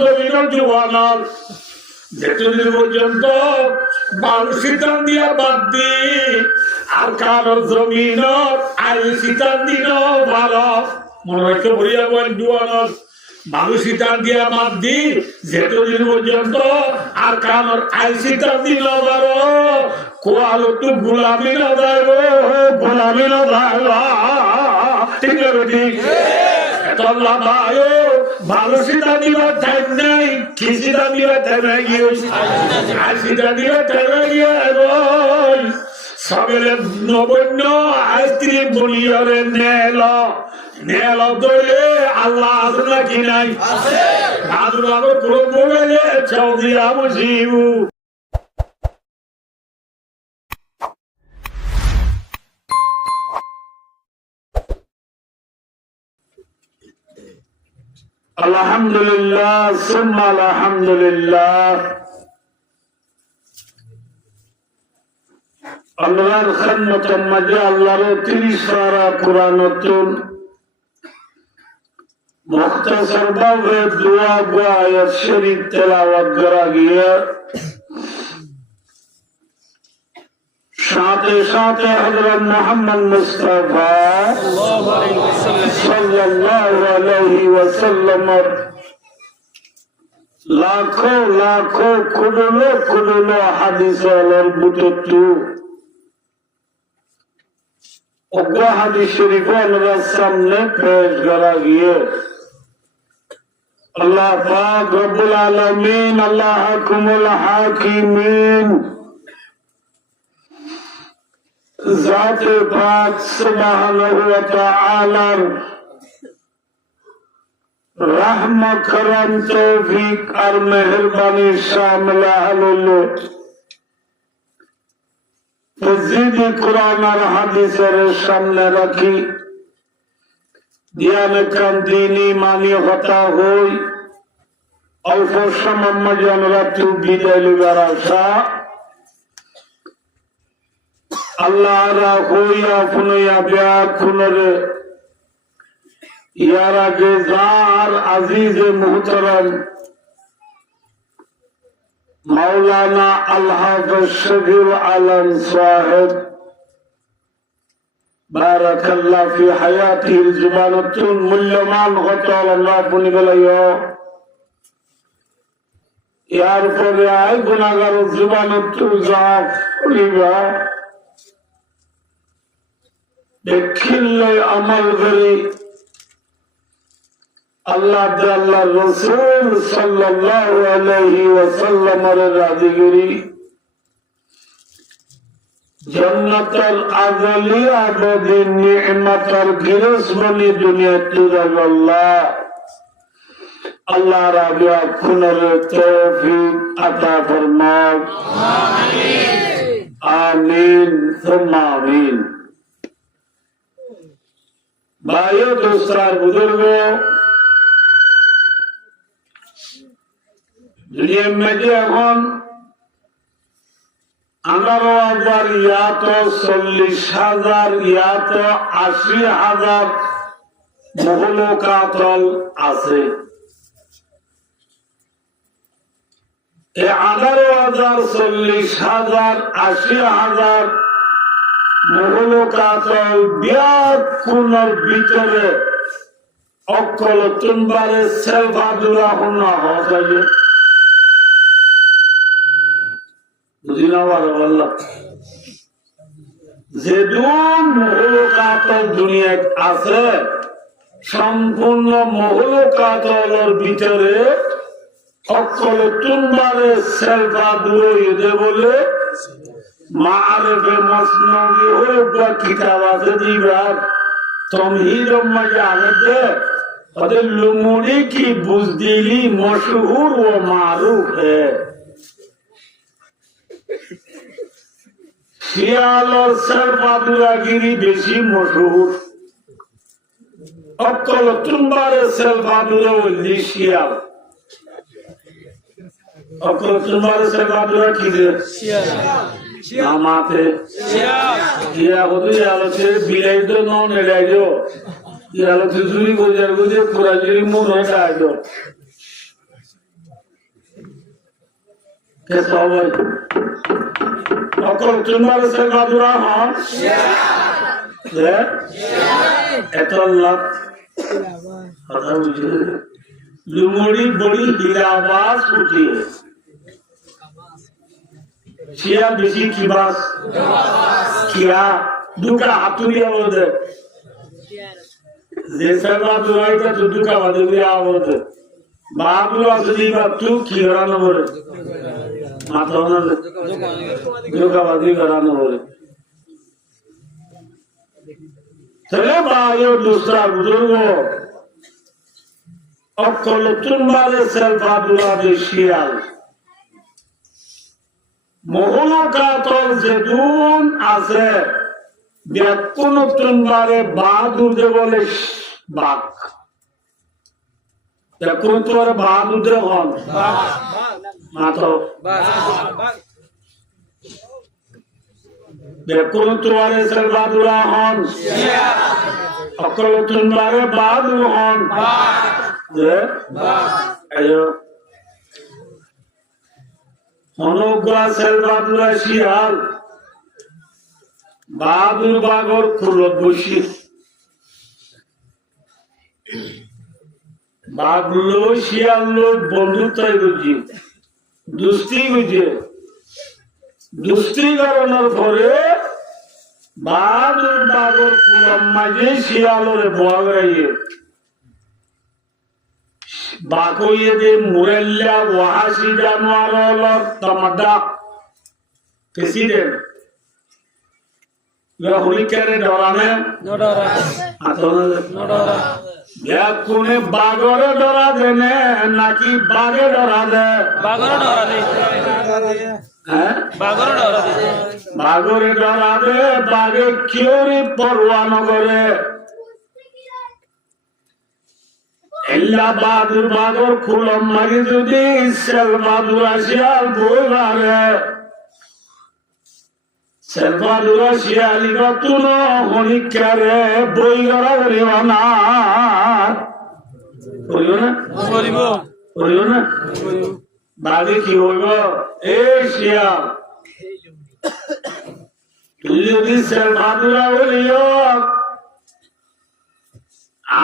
জমিনের জোয়ানর যেতদিন পর্যন্ত মানুষ শীতান দিয়া বাদ দি আর কারোর জমিনের আইল শীতান দিন ভালো মনে রাখতে ভরিয়া বলেন জোয়ানর মানুষ শীতান দিয়া বাদ দি যেতদিন পর্যন্ত আর কারোর আইল শীতান দিন ভালো কোয়ালো তো গোলামি না যাইব গোলামি না যাইব ঠিক আছে ঠিক আল্লাহ ভাইও ভালো সিদ্ধা দিবা টাইম নাই কি সিদ্ধা দিবা টাইম গিয়ে আর সিদ্ধা দিবা টাইম গিয়ে সবেলে নবন্য আস্ত্রী বলিয়ারে নেল নেল দলে আল্লাহ আসনা কি নাই আদুরাগো পুরো বলে চৌধুরী আমজিবু আলহামদুলিল্লাহ সুম্মা আলহামদুলিল্লাহ আল্লাহর খান্নতের মাঝে আল্লাহর 30 পারা কুরআনতুল মুখতাসার ভাবে দোয়া বা আয়াত শরীফ তেলাওয়াত করা গিয়ে সাথে সাথে হযরত মুহাম্মদ মুস্তাফা সাল্লাল্লাহু আলাইহি ওয়াসাল্লাম লাখো লাখো কুদুলো হাদিসের বুততু ওগো হাদিস শরীফ আমাদের সামনে পেশ করা গিয়ে আল্লাহ পাক রব্বুল আলামিন আল্লাহ হুকুমুল হাকিমিন জাতে পাক সুবহানাহু ওয়া তাআলার রহমত করম তৌফিক আর মেহেরবানি শামিল হলো তজিদি কুরআন আর হাদিসের সামনে রাখি দিয়ানে কান্দিনি মানি হতা হই অল্প সময় মাঝে আমরা একটু বিদায় লিবার আশা আল্লাহ হইয়া ফুনইয়া বিয়া খুনরে ইয়ার আগে যার আজিজ মুহতারাম মাওলানা আল-হাফেজ শফিউল আলম সাহেব বারাকাল্লাহু ফি হায়াতিল জুবানাতুল মূল্যমান হতাল আল্লাহ পুনি বলাইও ইয়ার পরে আই গুনাহগার জুবানাতুল জাফ করিবা দেখিলে আমল করি আল্লাহ আল্লাহ রাসূল সাল্লাল্লাহু আলাইহি ওয়াসাল্লামের রাদিগিরি জান্নাতুল আযলি আবাদি নি'মাতার গিরসবনি দুনিয়াতে আল্লাহ আল্লাহ রাবিয়া খুনের তৌফিক আতা ফরমাও আমিন আমিন সুম্মা আমিন ভাইও দোস্তার বুজুর্গো দুনিয়ার মাঝে এখন 11,000 ইয়া তো 40,000 ইয়া তো 80,000 মহলুকাতল আছে। 11,000 40,000 80,000 মহলুকাতল ব্যাকুণের ভিতরে অকল তুনবারে সেলভাদুরা হন্না হয়ে যে দুনিয়ায় আছে সম্পূর্ণ মহলুকাতলের ভিতরে অকল তুনবারে সেলভাদুরা বলে মাআরিফে মসনবী ওরা কিতাব আছে দিবার তমহিদ মাঝে আনতে ওদের লুমুনি কি বুজদিলি মশহুর ও মারুফ है শিয়াল और সেলভাদুরাগিরি বেশি মশহুর অকল তুনবারে সেলভাদুরা ওলি শিয়াল অকল তুনবারে সেলভাদুরা কি শিয়াল নামাতে ইয়া হতো ইয়ালতে বিলাইতো নন এলাইতো ইয়ালতে জুরি গোজার গোজে পুরা জুরি মন হয়ে আইতো কে সবাই অকল তোমার সেবাদুরা হন এত লাভ কথা বুঝে লুমড়ি বড়ি হিলাবাস উঠিয়ে শিয়া বেশি কিবাস কিয়া দুকা হাতুরিয়া বলতে যে সেবাদুরাইটা তো দুকা বাদুরিয়া বলতে বাবুলো আসলি বা তুই কি করানো বলে মাথা দুকা বাদুরি করানো বলে তাহলে বায়ু দুসরা বুজুর্গ অকল তুলবারে সেলফাদুরা শিয়াল মহলকাতল যেদুন আছে কোন তুলবারে বাহাদুর বলে বাঘ কোন তোমার বাহাদুর হন মাত্র কোন তোমার সেলফাদুরা হন অকল তুলবারে বাহাদুর হন অনুগ্রহ সেলফাদুরা শিয়াল বাহাদুর বাগর খুলত বসি বাঘলো শিয়াল বন্ধুত্বাই বুঝি দুস্তি বুঝে দুস্তি কারণের পরে বাহাদুর বাগর খুলম মাঝে শিয়ালরে বগরাইয়ে বাকইয়ে দে মুরেল্লা ওয়াহাসি জানোয়ার তামাদা প্রেসিডেন্ট হরিকারে ডরানে কোনে বাগরে ডরা দেনে নাকি বাঘে ডরা দে বাগরে ডরা দে বাঘে কিউরি পরোয়া নগরে এল্লা বাহাদুর বাগর খুলম মারি যদি সেলফাদুরা শিয়াল বই মারে সেলফাদুরা শিয়ালি নতুন হনিকারে বই গড়া করিব না করিব না বাঘে কি হইব এ শিয়াল তুই যদি সেলফাদুরা বলিও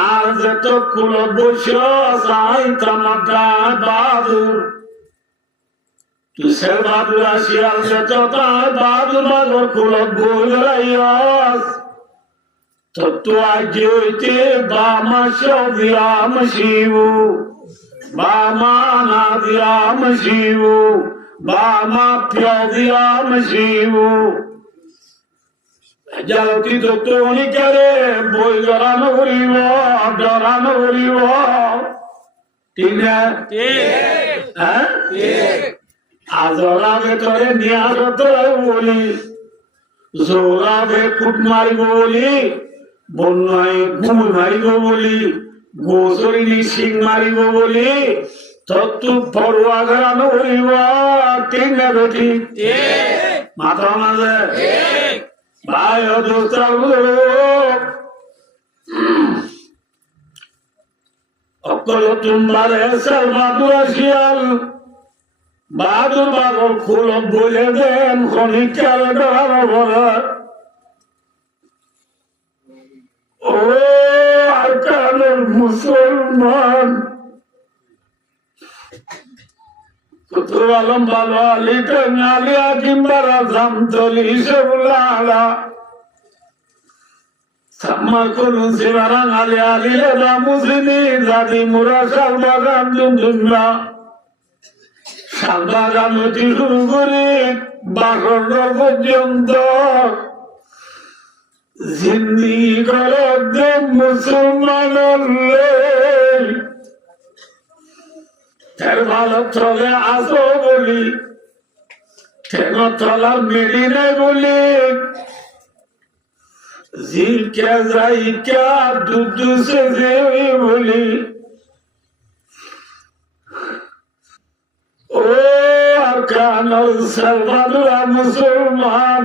আর যত কুল বসে তামাদা বাহাদুর তুই সেলফাদুর শিয়াল যত বাহাদুর বাগর কুল বইলাইয়াস তো আজ হইতে বামা সদিয়াম শিবু বামা নাদিয়াম শিবু বামা প্যাদিয়াম শিবু জালতি তো অনিকারে বই ডরানো করিব ডরানো করিব ঠিক না হ্যাঁ আজরা ভেতরে নিয়ারত বলি জোরা ভে কুট মারিব বলি বন্যায় ঘুম মারিব বলি গোসরিনি সিং মারিব বলি তত্তু পড়ুয়া ঘরানো করিব ঠিক না বেটি মাথা মাঝে ভাই অকল তোমার সেলফাদুরা শিয়াল বাহাদুর বাগর খুল বলে দেন খনিকার ডর ও আর কালের মুসলমান আলম ভালো আলী টাঙ্গালিয়া কিংবা রাজাম তলি সেগুলা সাম্মা করুন শিবারাং আলী আলী রামুসিনী জাতি মুরা শালবাগান জুমজুমলা শালবাগান হতে শুরু করে বাসর পর্যন্ত জিন্দি করে মুসলমান ভালো চলে আসো বলি ঠেন চলার মেডি নাই বলি জিকা যাইকা দুধ সে বলি ও আরকানুল সেলফাদুরা মুসলমান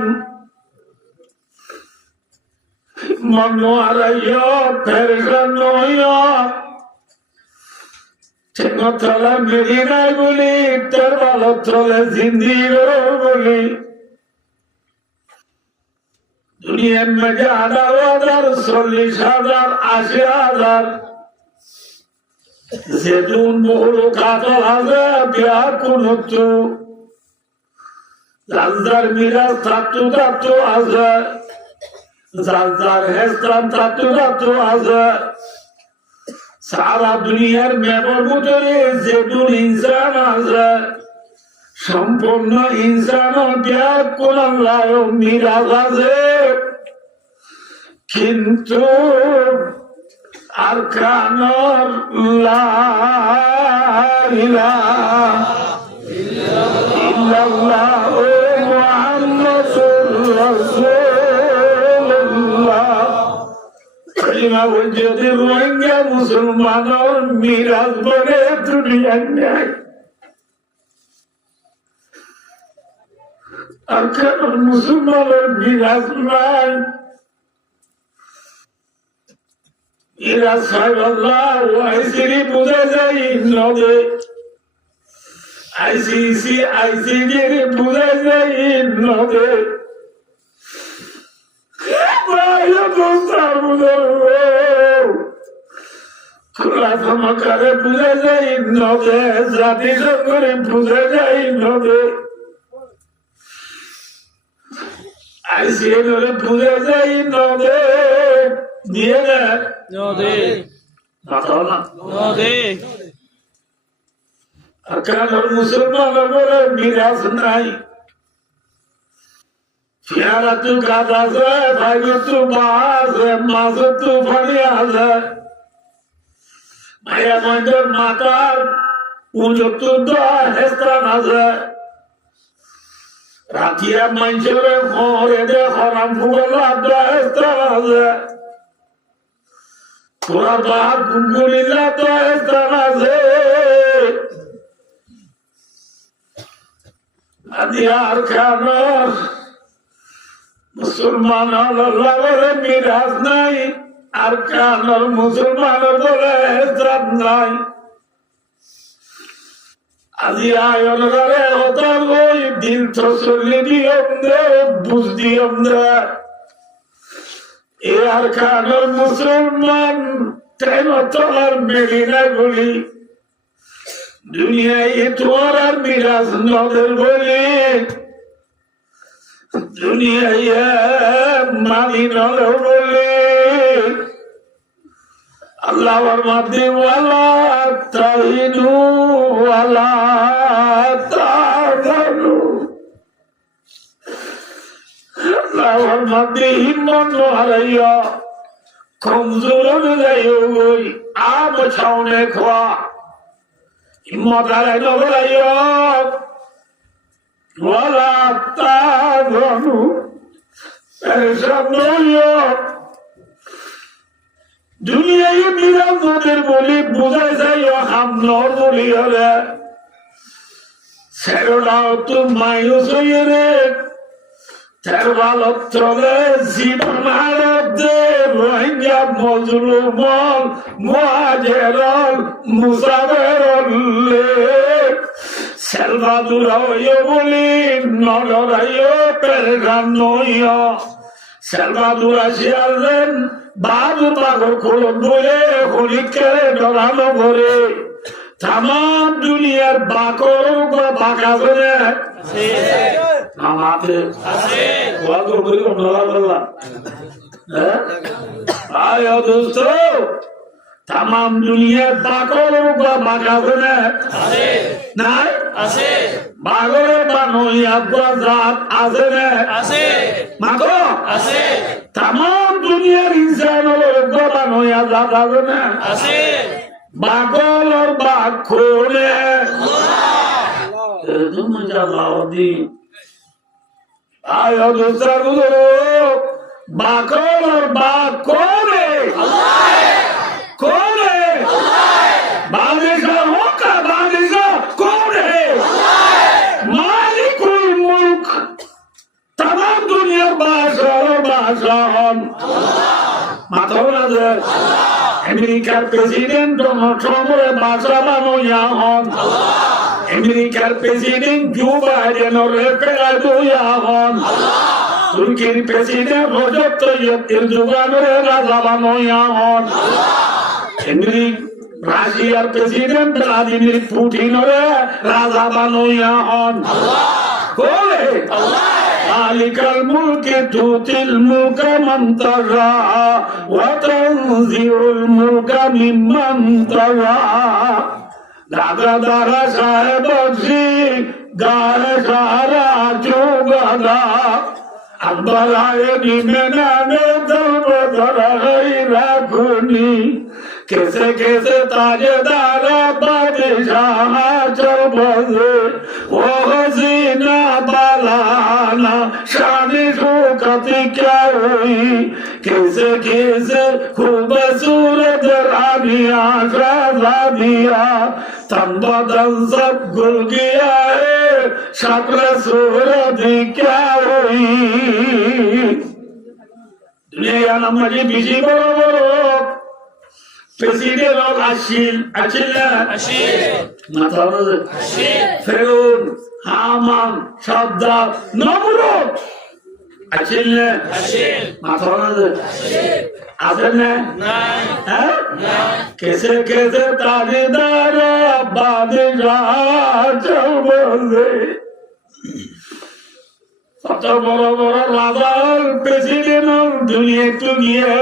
মনো আরাইয়া ফেরগান নয়া ঠেঙ্গতলা মেরি নাই বলি তার ভালো চলে জিন্দি বলি দুনিয়ার মেজে 18,000 40,000 80,000 যেদিন বড় কাতল আছে বিয়ার কোন যার মিরাজ থাকতো থাকতো আছে যার হেস্তান থাকতো থাকতো আছে সারা দুনিয়ার মেপর ভিতরে যেটুন ইনসান আছে সম্পূর্ণ ইনসান বিয়ার কোন মিরাজ আছে কিন্তু আর কানর লা ইলাহা ইল্লাল্লাহ মুহাম্মাদুর রাসূলুল্লাহ কালিমা যদি রোহিঙ্গা মুসলমানের মিরাজ বলে দুনিয়ার নাই আর কানর মুসলমানের মিরাজ নাই এরা সাহেবাল্লাহ আইসিরি বুঝে যাই নদে আইসিসি আইসিডি বুঝে যাই নদে খোলা ধমকারে বুঝে যাই নদে জাতি করে বুঝে যাই নদে আইসিএল বুঝে যাই নদে দিয়ে দেয় মুসলমান বলে মিরাজ নাই পেয়ারা তু গাছ আছে ভাই তু মাছ মাছ তু পানি আছে মায়া মন্দির মাতার উঁচু হেস্তান আছে রাতিয়া মানুষের মরে দে হরাম ফুগলা হেস্তান আছে তোরা বাদ গুনগুনিলা তো হেস্তান আছে আর খানোর মুসলমান বলে মিরাজ নাই আর কানোর মুসলমান বলে হেস্তান নাই আজি আয়ন করে হতাম ওই দিন তো চলি নিয়ম দে বুঝ দিয়ম দে এ আর কানোর মুসলমান ট্রেন তোলার মেলি নাই বলি দুনিয়ায় তোমার আর মিরাজ নদের বলি দুনিয়ায় মানি নদের বলি আল্লাহর মাধ্যমে ওয়ালা তাহিনু ওয়ালা তাহজানু আল্লাহর মাধ্যমে হিম্মত হারাইয়া কমজোর অনুযায়ী ওই আম ছাউনে খোয়া হিম্মত হারাই নবরাইয়া ওয়ালা তাহজানু পেরেশান নইয়া দুনিয়ায় মিরাজ নদের বলি বুঝাই যাই হামনর বলি হলে সেরোটাও তো মায়ুস হইয়ে রে তের ভালত চলে জীবন হারতে রোহিঙ্গা মজলুমন মুহাজিরন মুসাফিরলে সেলভাদুরা হইয়ে বলি নগরাইও পেরেশান নইয়া সেলভাদুরা শিয়ালেন বাদুর পাগল খোলন বলে হরিকের ডরানো করে তাম দুনিয়ার বাকর বাঁকা করে আমাদের তাম দুনিয়ার বাকর বাঁকা করে নাই বাগরে বানইয়া জাত আছে না মাগো তাম দুনিয়ার ইনসান হলো বানইয়া জাত আছে না বাগলর বাঘ খোলে বাগলর বাঘ কোলে কোলে বাদেশা হোকা বাদেশা কোলে মালিকুল মুলক তাম দুনিয়ার বাদশাহ বাদশাহ মাথাও না আমেরিকার প্রেসিডেন্ট ডোনাল্ড ট্রাম্পের বাসা বানাইয়া হন আমেরিকার প্রেসিডেন্ট জো বাইডেনের ফেরাই দইয়া হন তুর্কির প্রেসিডেন্ট রজব তৈয়ব এরদোগানের রাজা বানাইয়া হন রাশিয়ার প্রেসিডেন্ট ভ্লাদিমির পুতিনের রাজা বানাইয়া হন مالك الملك تؤتي الملك من تشاء وتنزع الملك ممن تشاء দাদা দাদা সাহেব গায়ে সারা চুগাদা আব্বালায় নিমেনানে দর্ব ধরা রাখুনি कैसे कैसे ताजदारा बादशाह चल बजे वो हसीना बालाना शादी शौकती क्या हुई कैसे कैसे खूबसूरत रानिया शहजादिया तन बदन सब गुल गया है शक्ल सूरत क्या हुई दुनिया नम्बरी बिजी बड़ो बड़ो প্রেসিডেন্ট অফ ফেরুন হামান সাদ্দাত নমরুদ আছিলেন মাথা আছে না কেসে কেসে তাজদার বাদশাহ চলবে কত বড় বড় রাজার প্রেসিডেন্ট দুনিয়া তো গিয়ে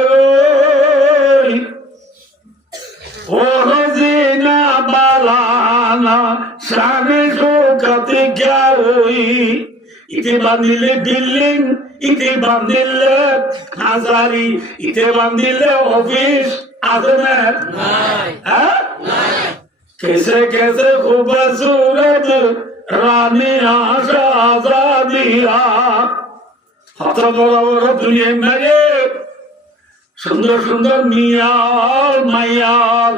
ओ हसीना बालाना शादी शौकती क्या हुई इते बांधिले बिल्डिंग इते बांधिले हाजारी इते बांधिले ऑफिस আছে না कैसे कैसे खूबसूरत रानी आशा आजादिया हत बड़ बड़ दुनिया मेरे সুন্দর সুন্দর মিয়াল মাইয়াল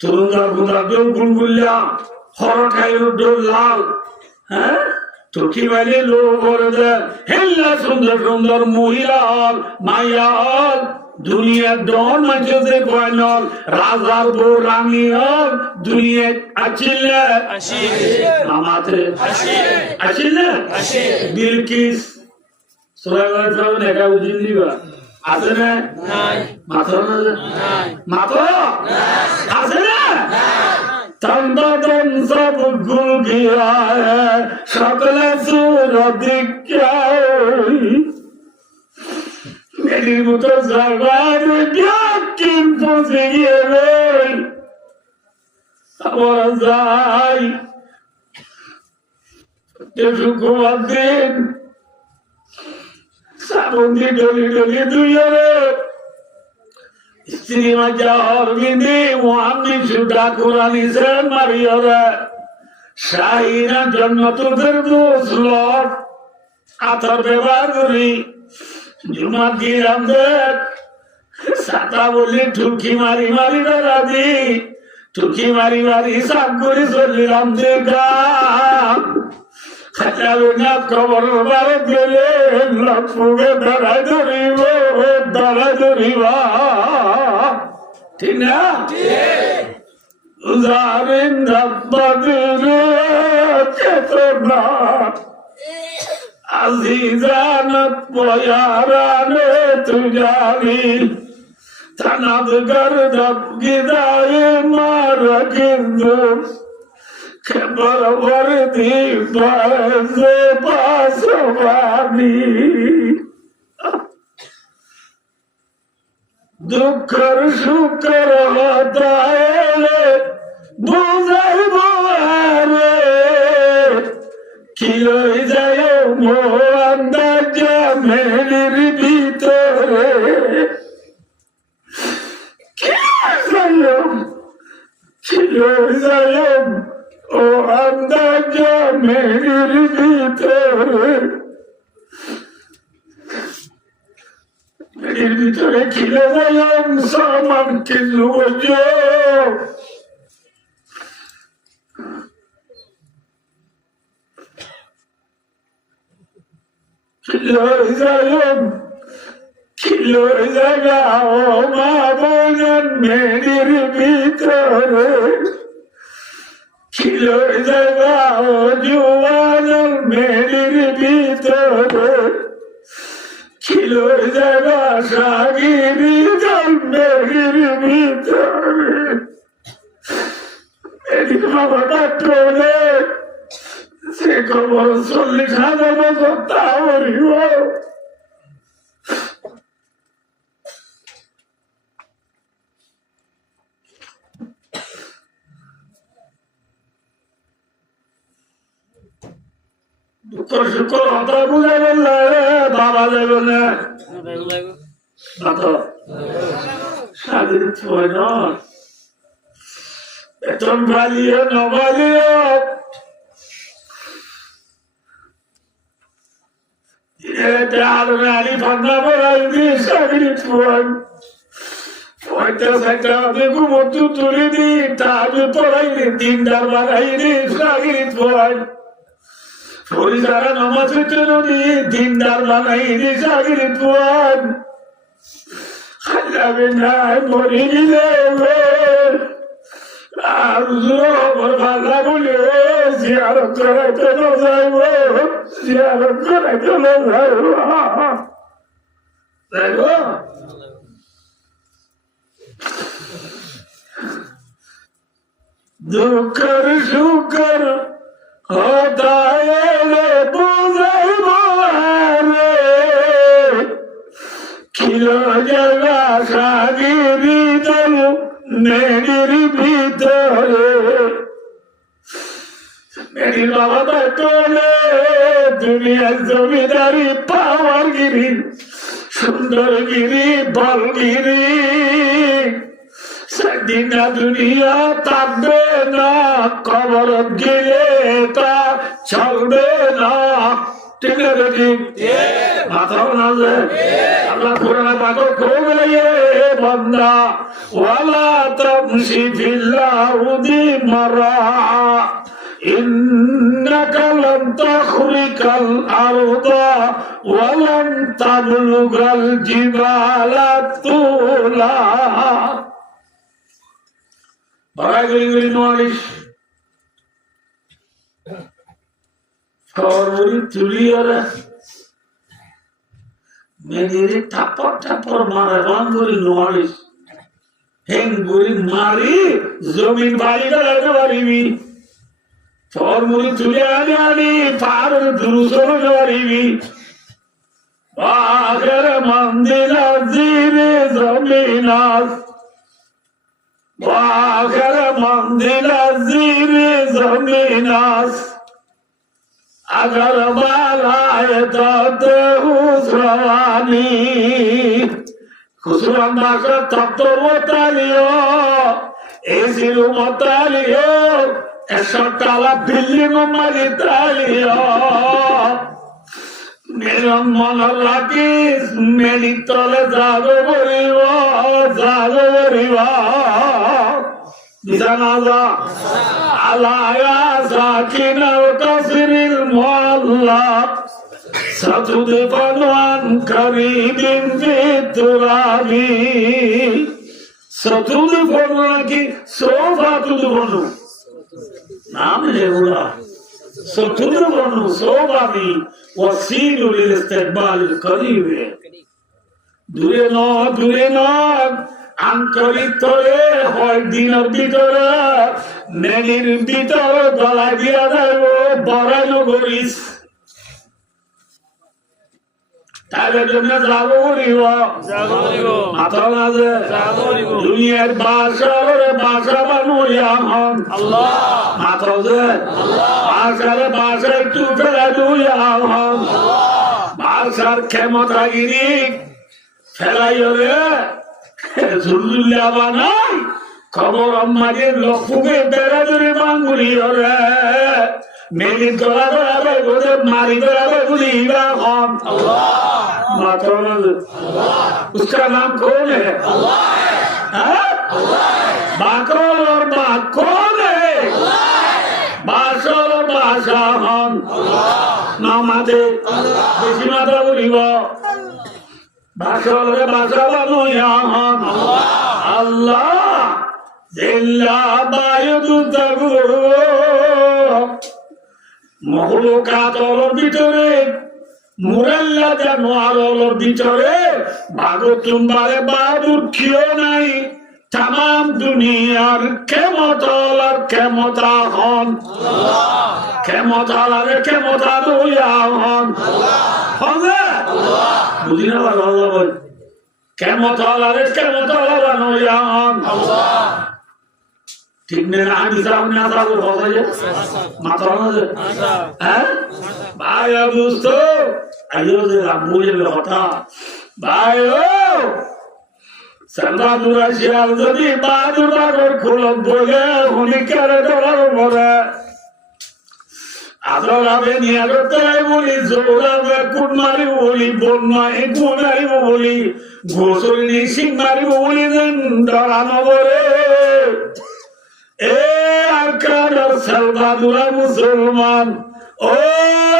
তরুণরা গুঁদা ডোল গুলগুল্লা হরঠাইর ডোল লাল হ্যাঁ তুর্কি বাইলে লো করে দেয় হেল্লা সুন্দর সুন্দর মহিলাল মাইয়াল দুনিয়ার ডন মাঝে কয়নল রাজার বউ রানী হল দুনিয়া আছিলেন মামাতে আছিলেন বিলকিস সুলাইমান একা উজিল দিবা আছে না মাথা মাথা আছে না তন্দন সব গুল গিয়া সকল সুরত क्या मेरी मुझे सरकार क्या किन पहुंचे गए और जाई देखो को दिन সাবন্দি ডলি ডলি দুইরে স্ত্রী মাজা অরবিন্দি ওয়ানি সুদা কুরানি সেন মারিয়রে শাহিনা জন্নতুদের দোসলত আতর ব্যবহার করি জুমা দিলাম দেখ সাতা বলি ঠুকি মারি মারি বেড়াদি ঠুকি মারি মারি সাপ করে চলিলাম দেখা খাটাবিনা খবর বার গেলে লক্ষ্মে দাঁড়ায় ধরিবা ঠিক না উজারিন রব্বাদির চেতনা আজিজানত পয়ারানে তুজারি থানাদ গর্দব গিদায় মার কিন্তু खबर वर्दी बसे पासवानी दुखर शुक्र होता है बुझाई बुआरे किलो जायो मो अंदाजा मेलिर ভিতরে किलो जायो ও আন্দাজা মেরির ভিতরে মেরির ভিতরে খিলে যাইম সামান কিছু বোঝো খিলে যাইম খিলে খিলোর জায়গা ও মা বোনের মেয়ের ভিতরে খিলোর জায়গা ও জুয়ানের মেয়ের ভিতরে খিলোর জায়গা সাগিরি মেয়ের ভিতরে মেয়ের বাবাটা টোলে সে খবর 40,000 বছর তাহরিব দুঃখ সুখ হতা বুঝাবেন বাবা যাবেন না স্বাধীন হয় না বেতন বালিয়ে নবালিয়ে আলি ফান্না বলাই দিয়ে স্বাধীন হয় ঘুমতু তুলে দি তাজ পড়াই দিনদার বানাই দি স্বাধীন হয় ফরিদারা নামাজ নদী দিনদার বানাই দি স্বাধীন হয় খাইলাবে নাই মরি গিলে আর ভাল্লা বলে জিয়ারত করাইতে না যাইব জিয়ারত করাইতে না যাইব যাইব দুঃখের সুখের হতায় বুঝাইব রে খিলো জায়গা সাগিরি দল মেরির ভিতরে মেরির বাবা তোলে দুনিয়ার জমিদারি পাওয়ার গিরি সুন্দর গিরি বলগিরি সেদিনা দুনিয়া থাকবে না কবর গিলে তা চলবে না ঠিক আছে ঠিক মাথাও না যে আল্লাহ কোরআনে পাক কইলে বান্দা ওয়ালা তামশি ফিল আরদি মারা ইন্নাকা লান তাখরিকাল আরদা ওয়া লান তাবলুগাল জিবালা তুলা বারাগলি নলিশ কবর তুলিয়ারা মেয়েরে থাপ্পড় থাপ্পড় মারা বান্ধবী নলিশ হেঙ্গুরি মারি জমিন বাড়ি দাঁড়াতে পারিবি ফর্মুলি তুলে আনি আনি পার দুরুসর পারিবি বাগের মন্দিরা জিরে জমিনাস বাগের মন্দিরা জিরে জমিনাস अगर बालाए तो हुसरानी खुसरान बाकर तब तो बतालियो ऐसी रूम बतालियो ऐसा काला बिल्डिंग मरी तालियो मेरा मन लगी मेरी तले जागो बरीवा बिदानाजा আলায়া সাকিনা কাসরিল মুআল্লা সাতুদফান কারীবিন ফিতুরাবি সাতুদফান কি সোফাতুদফান নাম এগুলা সাতুদফান সোফাবি ওয়াসিলু লিল ইস্তিকবাল করিব দূরে না আন্তরিতরে হয় দিনের ভিতরে মেলির ভিতরে গলা দিয়া যাইব বড়ানো করিস তাদের জন্য যাবো করিব মাথা মাঝে দুনিয়ার বাসা বানুয়া হন মাথা বাসা একটু ফেলা দুইয়া হন বাসার ক্ষমতাগিরি ফেলাই রে জুল্লুল্লাহ বানাই খবর আমাদের লক্ষ্যকে বেড়া ধরে মাঙ্গুলি রে মেলি ধরা ধরাবে বলে মারি ধরাবে বলি হন उसका नाम कौन है बाकरोल और बाक कौन है बासर और बासा हन नामादे बेशी मात्रा বলিব বাসরে বাসা বানুয়ান আল্লাহ জিল্লা বায়ুদুতাগু মহলুকাতর ভিতরে মুরাল্লা জানোয়ারর ভিতরে ভাগতুম্বারে বাদুর কিও নাই তামাম দুনিয়ার ক্ষমতার ক্ষমতা হন ক্ষমতার ক্ষমতা দুইয়া হন হবে বুঝি না আল্লাহ বল ক্ষমতার ক্ষমতা বানুয়া হন ঠিক নেই আমি সামনে আসা বলে মাথা হ্যাঁ ভাই বুঝত আইও যে বুঝলে কথা ভাই সর্বাদুরা শিয়াল যদি বাদুর বাগর খুলক বলে হুনিকারে ধরার পরে আদরাবে নিয়ে তাই বলি জোরাবে কোন মারিব বলি বন্যায় কোন মারিব বলি গোসল নি সিং মারিব বলি ধরানো বলে এ আরকানার সর্বাদুরা মুসলমান ও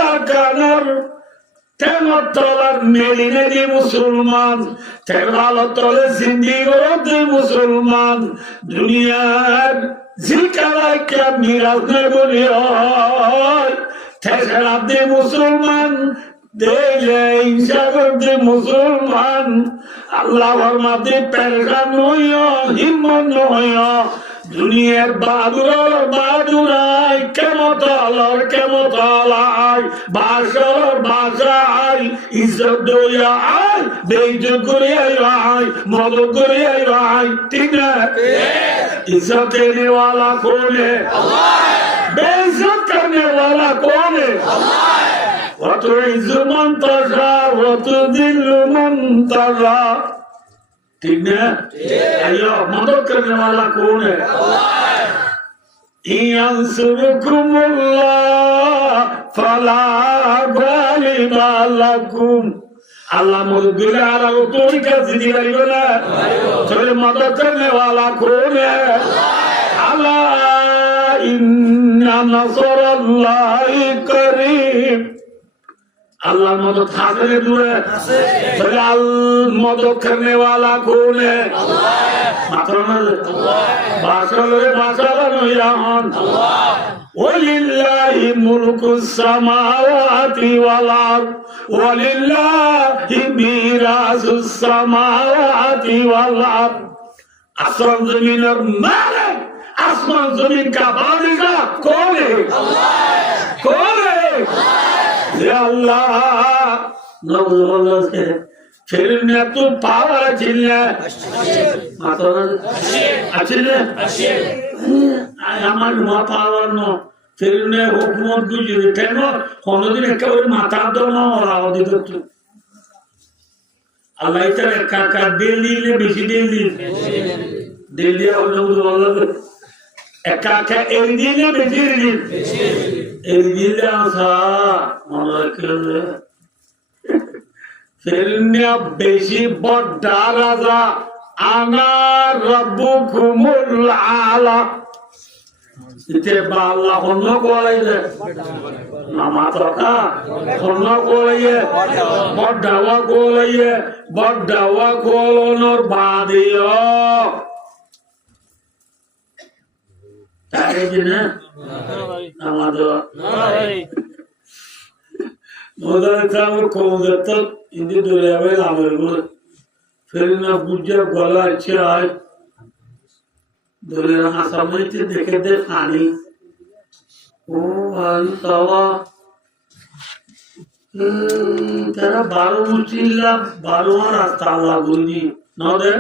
আরকানার তেমন তলার মেলিনে দি মুসলমান তেরবাল তলে জিন্দিগি মুসলমান দুনিয়ার জিকারাই কে মিরাজ নে বলি হয় তেসরা দি মুসলমান দেলে ইনসাগর দি মুসলমান আল্লাহর মাঝে পেরেশান হইও হিম্মত নইও দুনিয়ার বাদুরাই কেমতালাই বাসর বাসাই ইজ্জত দইয়া আই বেইজ্জত করে আই মদ করে আই ঠিক না इज्जत देने वाला कौन है बेइज्जत करने वाला कौन है वो तो इज्जत मंतजा वो तो दिल मंतजा ठीक है अयो मदद करने वाला कौन है इंसुरकुमुल्लाह फला गालिबा लकुम अल्लाह मदद आला तोरी का जिंदगी ना चले मदद करने वाला कौन है अल्लाह इन्ना नसरुल्लाहि करीब अल्लाह मदद हाजिर है दूर है चले मदद करने वाला कौन है वलिल्लाहि मुल्कुस समावाति वल अर्द वलिल्लाहि मीरासुस समावाति वल अर्द आसमान जमीन और मालिक आसमान जमीन का बादशाह कौन है कौन है या अल्लाह नवजुल्लाह से फिर ने तू पावर चिल्ला माता अच्छे আমার মা পাওয়ার ন ফিরনে হুকুমত গুলি কেন কোনদিন একেবারে মাথা দাও না ওরা দিত আল্লাহ তার কাকা দিলে বেশি দিলে আল্লাহ একা এই দিলে বেশি এই দিলে আসা মনে করে ফিরনে বেশি বড় রাজা আনা রব্বুকুমুল আলা ইতে বাল্লা হন্ন কোলাইলে নামাতকা হন্ন কোলাইয়ে বড়াওয়া কোলনর বাদিও তাই দিনে আমাদের মোদার কামর কোদত ইন্দি দরিয়াবে লামের फिर ना गुजर गला अच्छे आए दोले रहा समझते देखे दे खानी ओ भाई तवा तेरा बारो मुचिल्ला बारो रास्ता अल्लाह गुंजी नौ दे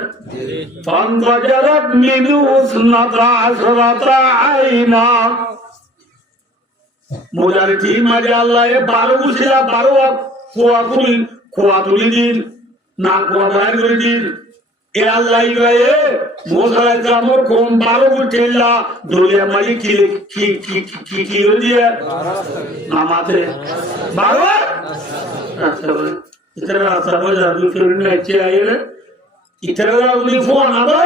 फन बजरत मिनु सुन्नता असरता आईना मुजारी थी मजा अल्लाह ये बारो मुचिल्ला बारो कुआ तुली दिन না কোয়ার করে দিন এ আল্লাহ ইবায়ে মোসালা জামর কোন বারো উঠেলা দলিয়া মারি কি দিয়ে নামাতে বারো আচ্ছা ইতরা রাস্তা যাবি ফিরনে আছে আইলে ইতরা উনি ফোন আবে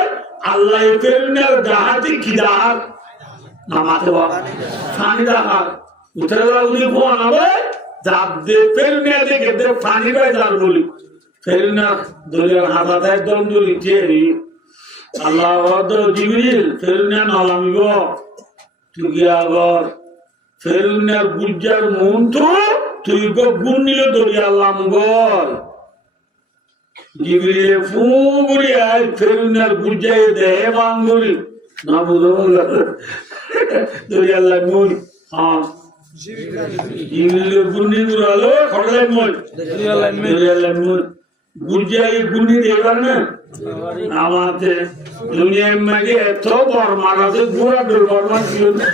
আল্লাহ ফিরনে দাহাতি কিদার নামাতে বা পানি দাহার ইতরা উনি ফোন আবে জাব দে ফিরনে দেখে দে পানি বাই জার বলি ফেরুনা দরিয়ার হাতাতে একদম দরিতে আল্লাহ জিবরিল ফেরুনা নলামিব তুই গিয়া আগর ফেরুনার গুজ্জার মন তো তুই গো গুণ নিলে দরিয়া আল্লাহ গল জিবরিলে ফুগুড়ি আয় ফেরুনার গুজ্জায় দেহে বাঙ্গুরি না বুঝো দরিয়া আল্লাহ মন হ্যাঁ জিবরিলের গুণ নিয়ে ঘুরালো খড়লাই মন দরিয়া আল্লাহ মন গুজ্জায় গুণি দেবার না আমাদের দুনিয়ার মাঝে এত বর্মার আছে গুড়া ডোর বর্মান ছিল না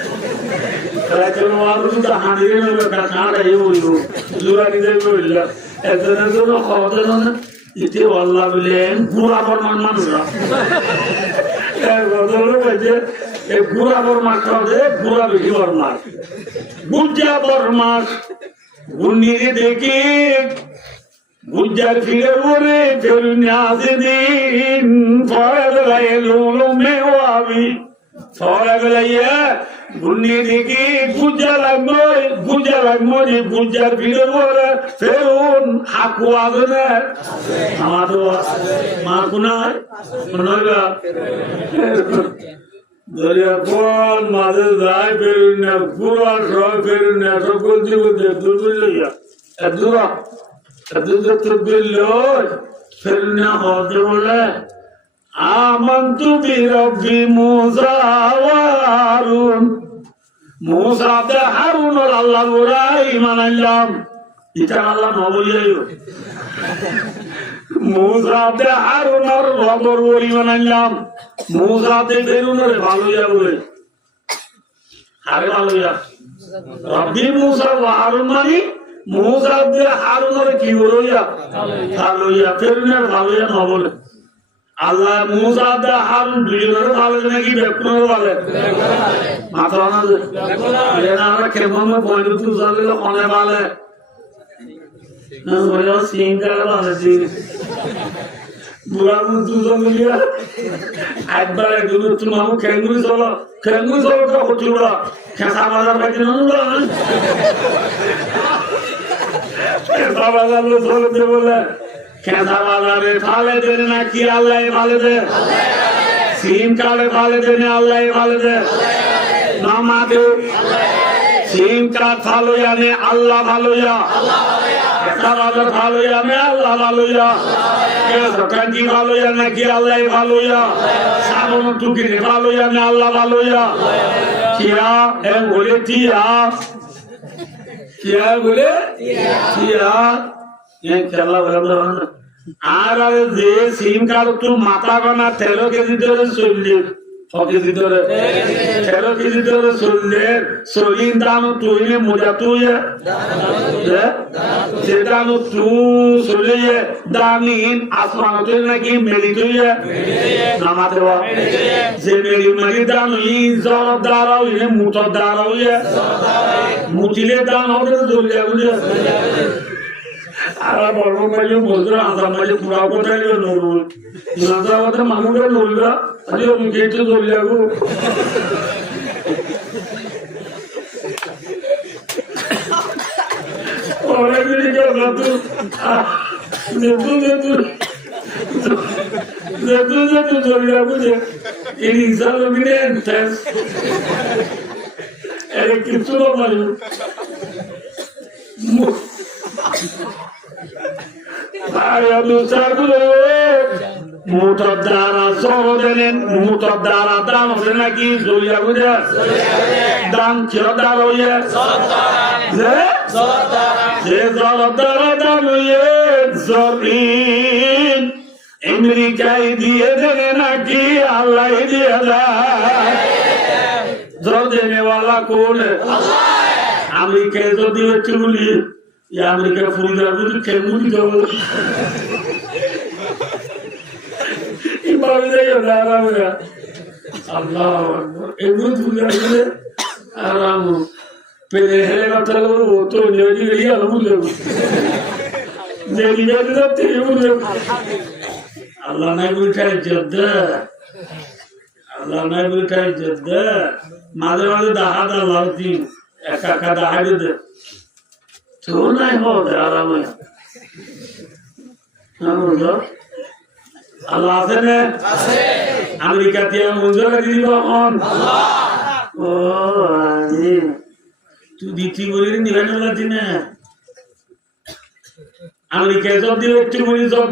হাঁড়িয়ে নেবে কাঁড়াই বলব জোরানি দেবে বলল একজনের জন্য খবর না ইতি আল্লাহ বললেন গুড়া বর্মান মানুষরা গুড়া বর্মার খাওয়া গুড়া বেশি বর্মার গুজ্জা বর্মার গুণিয়ে দেখি গুজ্জার ফিরে ওরে ফেরুনিয়াছে দিন ফরাগলাই লোলো মেওয়াবি ফরাগলাইয়া গুণিয়ে দেখি গুজ্জা লাগবো যে গুজ্জার ফিরে ওরে ফেরুন হাকু আছে না আমাদের মা কোনায় নয়বা দরিয়া কোন মাঝে যায় ফেরুনিয়া পুরা সব ফেরুনিয়া সকল জীবন দূর লইয়া দূরা আমন্তু বিরব্বি মুসা ওয়া হারুন মুসা তে হারুন আল্লাহ ওরা ঈমান আনলাম এটা আল্লাহ নবইয়াইও মুসা তে হারুন আর রবর ঈমান আনলাম মুসা তে ফেরুনের ভালোইয়া বলে আরে ভালোইয়া রব্বি মুসা ওয়া হারুন মানে মুসা দিয়ে হারুনের কি বলইয়া ভালোইয়া ফেরুনের ভালোইয়া না বলে আল্লাহ মুসা দিয়ে হারুন দুজনের ভালো নাকি বেকুনের ভালো মাথা না যে আমরা কেমন পয়েন্ট তুই চলে অনেক ভালো বলে সিং কার ভালো সিং বুড়া দুজন মিলিয়া একবার একজন তুমি খেঙ্গুরি চলো তো হচ্ছিল খেসা বাজার পাইছি না বলে খেসা বাজারে ফালে দেন নাকি আল্লাহ ফালে দেন সিম কালে ফালে দেন আল্লাহ ফালে দেন নামাদে সিম কার্ড ভালো জানে আল্লাহ ভালো যা খেসা বাজার ভালো জানে আল্লাহ ভালো যা কাঞ্জি ভালো জানে নাকি আল্লাহ ভালো যা সাবন টুকিরে ভালো জানে আল্লাহ ভালো যা কিয়া এম বলে টিয়া क्या बोले খেলা আর যে সিম কার্ড তুই মাথা বানা 13 কেজি ধরে চললি 6 কেজি ধরে 13 কেজি ধরে চললে সলিন দাম তুই মজা তুই সেটা তুই চলে দামিন আসমান তুই নাকি মেলি তুই নামাতে যে মেলি মেলি দাম জ্বর দ্বারাও মুঠর দ্বারাও মুঠিলে দাম হবে দলিয়া বুঝে আর বড় মাঝে বলতো আসাম মাঝে পুরা কোথায় নড়ুল নাজাবাদের মানুষরা নড়লা আরে গেটে দলিয়া গো অনেক দিকে যেতু দলিয়া বুঝে এই হিসাব কিছু মানে মুঠর দ্বারা সর দেন মুঠর দ্বারা দাম হবে নাকি জড়িয়া বুঝে দাম কিরো দ্বারা হইয়ে যে জর দ্বারা দাম হইয়ে জরিন আমেরিকায় দিয়ে দেবে নাকি আল্লাহ দিয়ে দেয় জল দেনেওয়ালা কোন আমেরিকায় যদি একটু বলি আমেরিকা ফুলদার বুঝি কেমন যাবো আল্লাহ এমন ফুলদার বলে আরাম পেরে হেরে কথা বলবো তো আল্লাহ নাই বলছে যোদ্ধা আল্লাহ নাই বলছে যোদ্ধা মাঝে মাঝে দেখা আল্লাহ দিন একা একা দেখা দে তো নাই হবে আরামে আল্লাহ আছে না? আমেরিকা দিয়ে মঞ্জুর দিব ও তুই দিতি বলি নিবেন দিনে আমেরিকা জব দিলে একটু বলি জব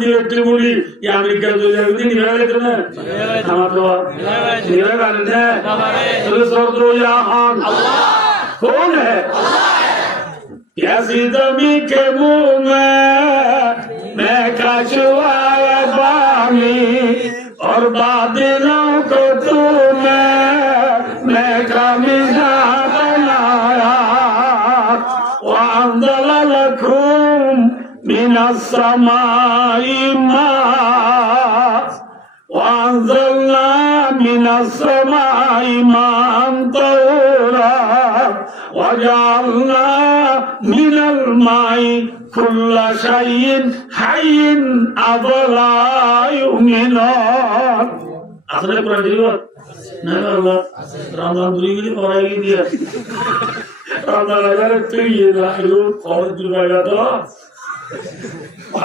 দিলে একটু বলি আমেরিকা নিবে না আমার তো নিবে না कौन है कैसी दमी के मुंह मैं कछुआ पानी और बादलों को मैं कमीना बनाया वंदल लखुम मिनस समाई मां वंदलना मिनस समाई मां तौरा وجعلنا من الماء كل شيء حي أفلا يؤمنون আসলে কোরআন দিল না আল্লাহ রমজান দুই গলি পড়াই দিয়ে রমজান লাগারে তুই না এলো খরচ জুড়াইয়া তো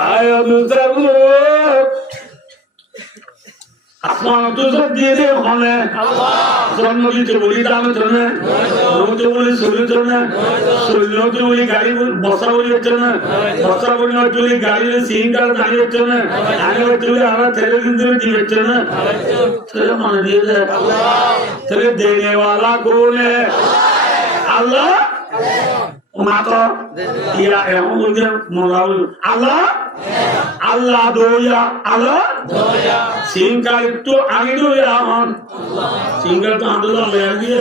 আয় অনুসার আসমান তো সব দিয়ে দে ওখানে জন্ম দিতে বলি দামে চলে রোদে বলি শরীর চলে শরীরতে বলি গাড়ি বসা বলি হচ্ছে না বসা বলি চলি গাড়ি সিঙ্গার দাঁড়িয়ে হচ্ছে না আগে চলে আমরা ছেলে কিন্তু দিয়ে হচ্ছে না ছেলে মানে দিয়ে দেয় ছেলে দেনে वाला कौन है আল্লাহ মাতা ইয়া এমন বলতে মোলা আল্লাহ আল্লাহ দোয়া আল্লাহ দোয়া সিঙ্গার একটু আগে দোয়া হন সিঙ্গার তো আন্দোলন হয়ে গিয়ে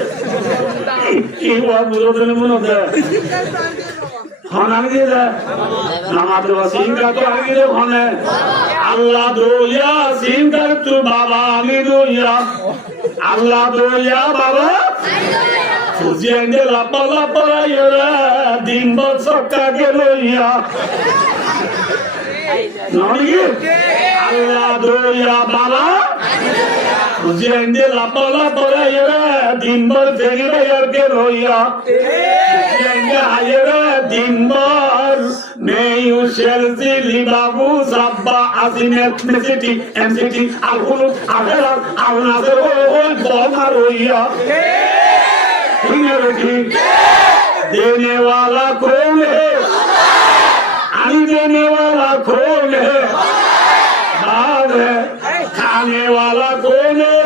এই ওয়া বুঝতে মনে হয় হন আগে দিয়ে নামাজ দোয়া সিঙ্গার তো আগে দিয়ে হনে আল্লাহ দোয়া সিঙ্গার তো বাবা আমি দোয়া আল্লাহ দোয়া বাবা ফুজিয়াঙ্গে লাপা লাপা ইরা দিন বছর কাকে লইয়া নয় আল্লাহ দোয়া বাবা ফুজিয়াঙ্গে লাপা লাপা ইরা দিন বর ফেরি বাইরকে লইয়া ফুজিয়াঙ্গে আইরা দিন বর নেই উশেল জিলি বাবু সাব্বা আসিনেট মেসিটি এমসিটি আলহুল আফেরা আলনাসে ওই বনা রইয়া देने वाला कौन है आने देने वाला कौन है बाप है खाने वाला कौन है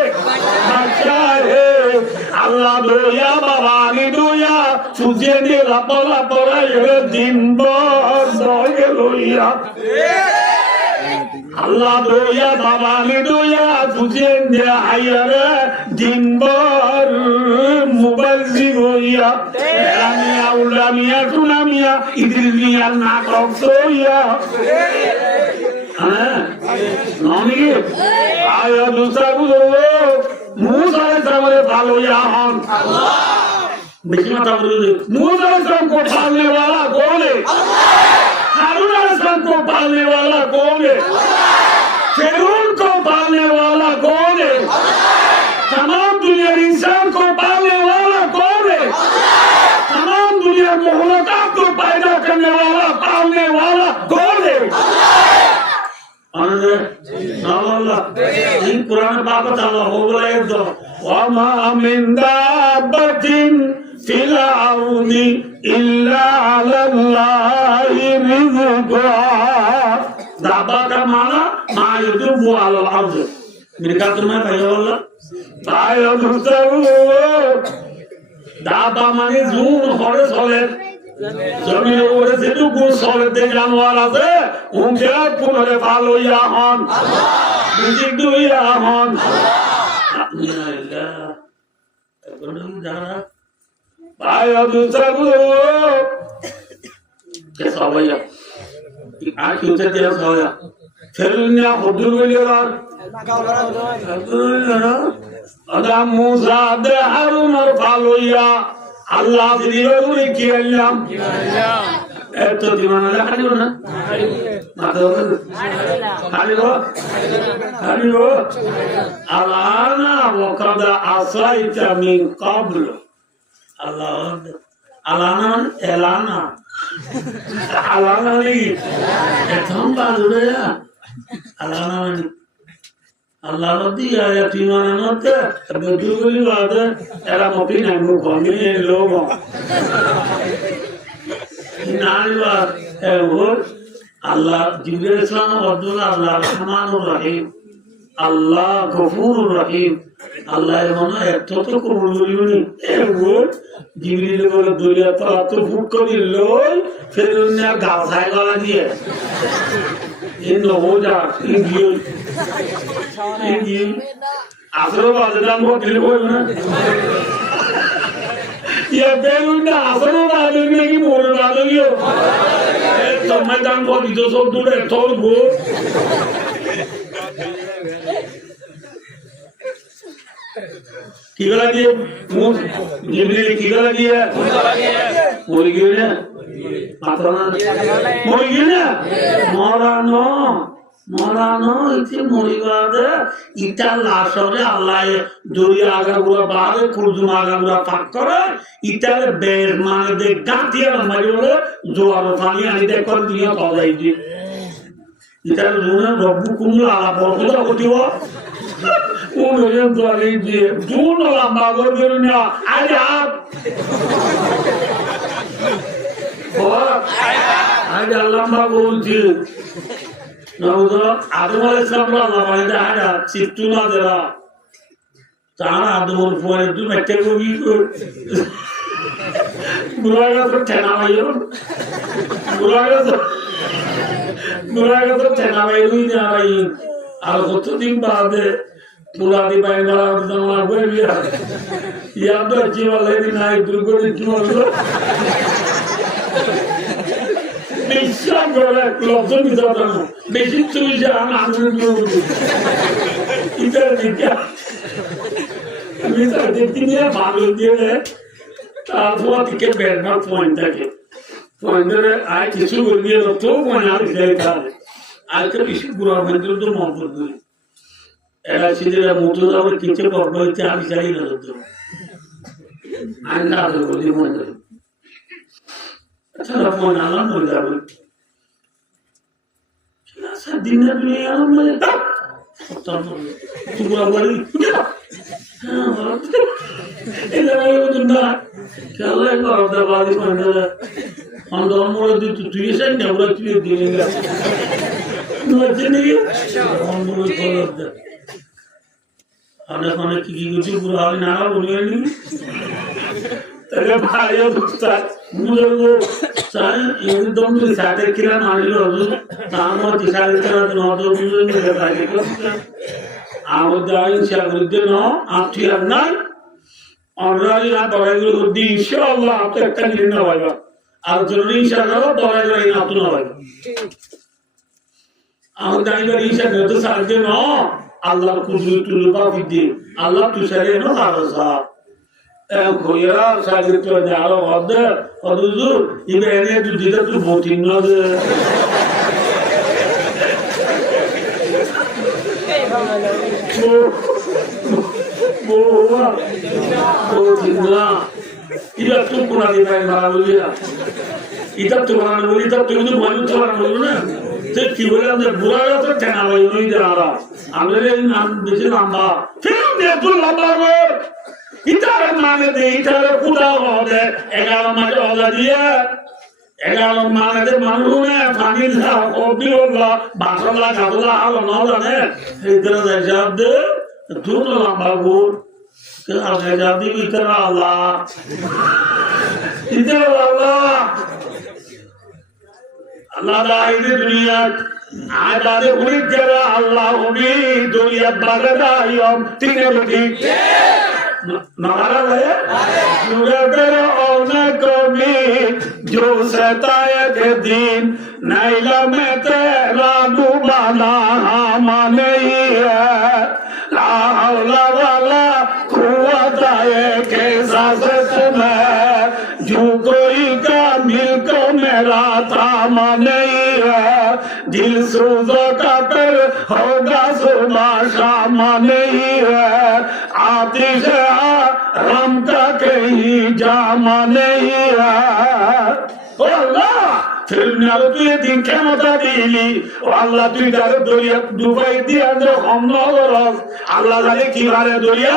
बच्चा है अल्लाह दोया बाबा ने दोया तुझे ने लापला पड़ा ये दिन भर दोगे लोया अल्लाह दोया बाबा ने दोया तुझे ने आया दिन भर মোবাইল জিগোইয়া রামিয়া উলামিয়া সুনামিয়া ইদ্রিমিয়া নাটক সইয়া হ্যাঁ ননি আয়া দুসরা বুঝো মুসা সামনে ভালো ইয়া হন আল্লাহ বেশি মাথা বলে মুসা সাম को पालने वाला कौन है हारून अलैहिस्सलाम को पालने वाला कौन है फिरौन को पालने वाला कौन है तमाम दुनिया इंसान को पालने वाला कौन है तमाम दुनिया मोहलकात को पैदा करने वाला पालने वाला कौन है अल्लाह इन कुरान बाबत अल्लाह हो गया तो वमा मिन दाब्बतिन फिल अर्दि इल्ला अल्लाहि रिज़्कुहा दाब्बा का माना मा यदुबु अलल अर्द मेरे का तुम्हें भाई अल्लाह भाई दाबा माने जून हरे चले जमीনের উপরে যেটুকু চলে জানোয়ার আছে উনকে পুনরে ভালো ইয়া হন বুঝি দুইয়া হন ভাই কে সবাইয়া আর কি হচ্ছে দিয়া সবাইয়া ফেরুনিয়া হদুর বলিয়ার আদম মুসা দে হারুন আর ফালইয়া আল্লাহ দিলে কি আল্লাহ এত দিমানা লাগাইও না মাথা হারিও আলানা ওয়াকাদ আসাইতা মিন ক্বাবল আল্লাহ আলানা এলানা আলানা নাকি এখন বাজুড়ে আলানা মানে আল্লাহ দিয়া তুই মানে নতে বেদুর করি বাদে এরা মপি নাই মুখ আমি লোক নাইবার এবার আল্লাহ জিবরিল ইসলাম আব্দুল আল্লাহ রহমানুর রহিম আল্লাহ গফুরুর রহিম আল্লাহ মনে এত তো কবুল করিবনি এবার জিবরিল বলে দলিয়া তো ফুট করি লই ফের না গাছায় গলা দিয়ে in the hoja in asro baadam ko dil ko na ye beru na asro baadam ne ki mor baadam yo to maidan ko dijo so dure thor go কি গলা দিয়ে জিবরিল কি গলা দিয়ে মরে গেল না মরে গেল না মরানো ইতি মরিবাদে ইটা লাশরে আল্লাহ দরিয়া আগাগুলা বাদে কুরজুম আগাগুলা পাক করে ইটারে বের মানে দে গাতিয়া মারি বলে জোয়ার পানি আনি দে করে দিয়া পাওয়াই দি ইটারে জোনে রব্বু কুমলা আলা বড় কটিব কোন হয়ে দরে দিয়ে জোন লম্বা করে না আরে আপ আরে লম্বা বলছি আদম আলাইহিসসালাম আল্লাহ বাইরে আয়া চিত্তু না দেরা তারা আদমর পরে দু মেটে কবি বুড়াগা তো ঠেনা ভাইও বুড়াগা তো ঠেনা ভাইই না ভাই আর কতদিন বাদে পুরাদি বাইরে জানা বই বিয়া ইয়াদ জীবন দিন নাই দুর্গতি কি হলো বিশ্বাস করে লজ্জা দিতে পারবো বেশি তুই যান আমি দেখি নিয়ে ভালো দিয়ে তারপর থেকে বেড়ানোর পয়েন্ট থাকে পয়েন্টের আর কিছু দিয়ে তো মনে আর আজকে বেশি বুড়া ভেন্দ্র তো মত নেই এরা ছেলেরা মোটো যাবে কিছু পর্ব হচ্ছে আমি চাই না তো আমি না বলি মনে আচ্ছা ফোন আলাম মরে যাবে দিনের মেয়ে আলাম মানে টুকরা বাড়ি তুই অনেক অনেক কি কি করছি পুরো হবে না বলিয়ে নি ভাইও একদম সাথে কিরা মানিল আমার সাড়ে আমাদের সাগরিতে ন আপনি আর নাই অনরাজি না দরাইগুলো দিই ইনশাআল্লাহ আপনি একটা নিয়ে না ভাইবা আর জরুরি ইনশাআল্লাহ দরাইগুলো এই আপনি না ভাইবা আমাদের দাইবার ইনশাআল্লাহ তো সাথে ন আল্লাহর কুদরতুল বাফিদি আল্লাহ তুসারে ন আরসা খোয়া সাগরিত আরো অদে অদুজুর ইবে এনে দুদিটা তো বতিন না যে এটা তো কোনা দিবাই ভাড়া বলিয়া এটা তো বানানো বলি তা তুমি তো মানুষ তো বানানো বলো না কি বলে আমাদের বুড়া তো ঠেনা ভাই ওই যারা আমাদের নাম বেশি লম্বা ঠিক একটু লম্বা ইটারে মানে দে ইটারে পুরা হবে 11 মাসে ওলা দিয়ে 11 মাসে মানুষে পানি দা অবিরলা বাসলা গাবলা আলো না জানে ইতরা যাব দে দুটো লম্বা গোল কে আগে যাব দি ইতরা আল্লাহ আল্লাহ দাই দুনিয়া আদারে উনি যারা আল্লাহ উনি দুনিয়া বাগাদায়ম তিনে বলি नारा है जुगर ओने कमी जो सतायक दिन नैला में तेरा डूबाना माने है ला हौला वाला कुव्वत है कैसा से तुम्हें जो कोई का मिल को मेरा था माने है दिल सूजो का फिर होगा सुबह शाम नहीं है आतिश राम का कहीं জামানে ও আল্লাহ ফেরনার তুই দিন ক্ষমতা দিলি ও আল্লাহ তুই তার দরিয়া ডুবাই দিয়া রস আল্লাহ জানে কি বারে দরিয়া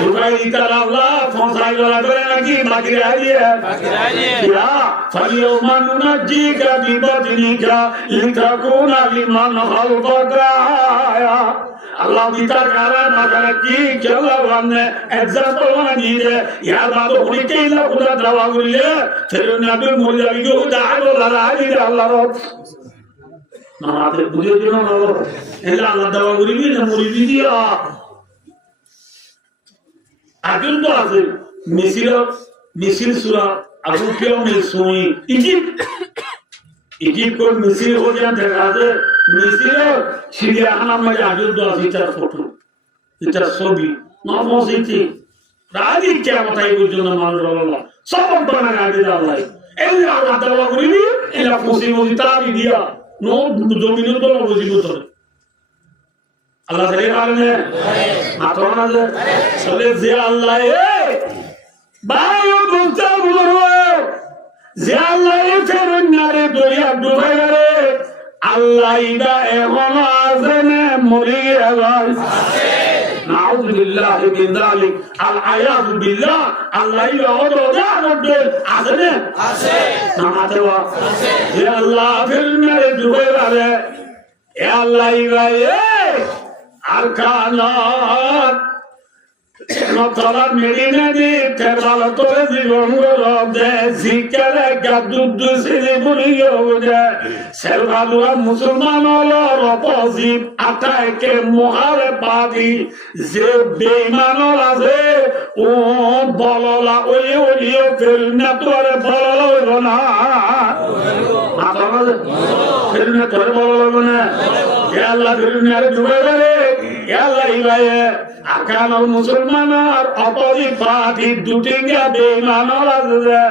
ডুবাই দিতার আল্লাহ ফসাই গলা করে নাকি বাকি রাজিয়ে ইয়া ফালিয়াউমা নুনাজ্জিকা বিবাদনিকা লিতাকুনা লিমান খালফাকা Allah kita kara makana ki kala wanne example wana dire ya bado honike illa khuda dawa gulle fer nabi mulla bigo daalo laraji Allah rob namate bujhe jino no ella Allah dawa guribi na muridi dia agun to ase misil sura abu kyo me sui Egypt ko misil ho jana dekha je মিছিল চিড়িয়াখানার মাঝে আজুদ ইটার photo ইটার ছবি নমসিটি রাজি কেমন এই পর্যন্ত মানুষ আল্লাহ সব বানা গাড়ি আল্লাহ এই আল্লাহ দাওয়া করিনি এলা ফুসি মুজি তাবি দিয়া নো জমিন তো বুঝিব তোর আল্লাহ রে কারণে মাতনা যে চলে যে আল্লাহ এ বায়ু দুটা বলরো যে আল্লাহ এ ফেরনারে দরিয়া ডুবাই রে আল্লাহ ইদা এখন আছেনে মরি গেল নাউযু বিল্লাহি মিন যালিক আল আয়াযু বিল্লাহ আল্লাহ ইদা ওদা আছেনে আছে নামাতে ওয়া আছে হে আল্লাহ ফিরনারে ডুবে গেলে হে আল্লাহ ইদা আরকানাত নতলা মেরিনে দি তেরাল তোরে জীবন গরদে জিকারে গাদুদু সিজি বুলিও দে সেলভালুয়া মুসলমান হলো রপজিব আটাইকে মুহারে বাদি যে বেঈমান আছে ও বললা ওলিও ফেলনা তোরে বললা হইব না মাতারে ফেলনা তোরে বললা হইব না হে আল্লাহ ফেলনারে ডুবে গেলে হে আল্লাহ ইবায়ে আকানোর মুসলমানের অপরি পাতি দুটিঙ্গা বেঈমানর আছে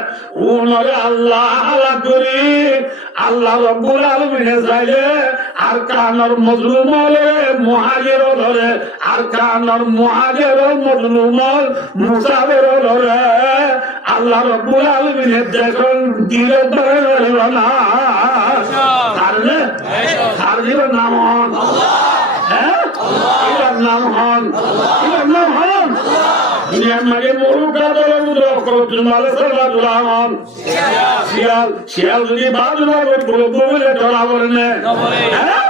উনরে আল্লাহ আল্লাহ করি আল্লাহ রব্বুল আলামিন চাইলে আর কানোর মজলুম হলে মুহাজির ধরে আর কানোর মুহাজির মজলুম মুসাফির ধরে আল্লাহ রব্বুল আলামিন দেখুন দিলে ধরে না কারণে কারণের নাম আল্লাহ হ্যাঁ আল্লাহর নাম হন আল্লাহর নাম হন দুনিয়ার মাঝে মরুকা দলের উদ্র করতুল মালে সাল্লাল্লাহু শিয়াল শিয়াল যদি বাজনা করে বলে ধরা বলে হ্যাঁ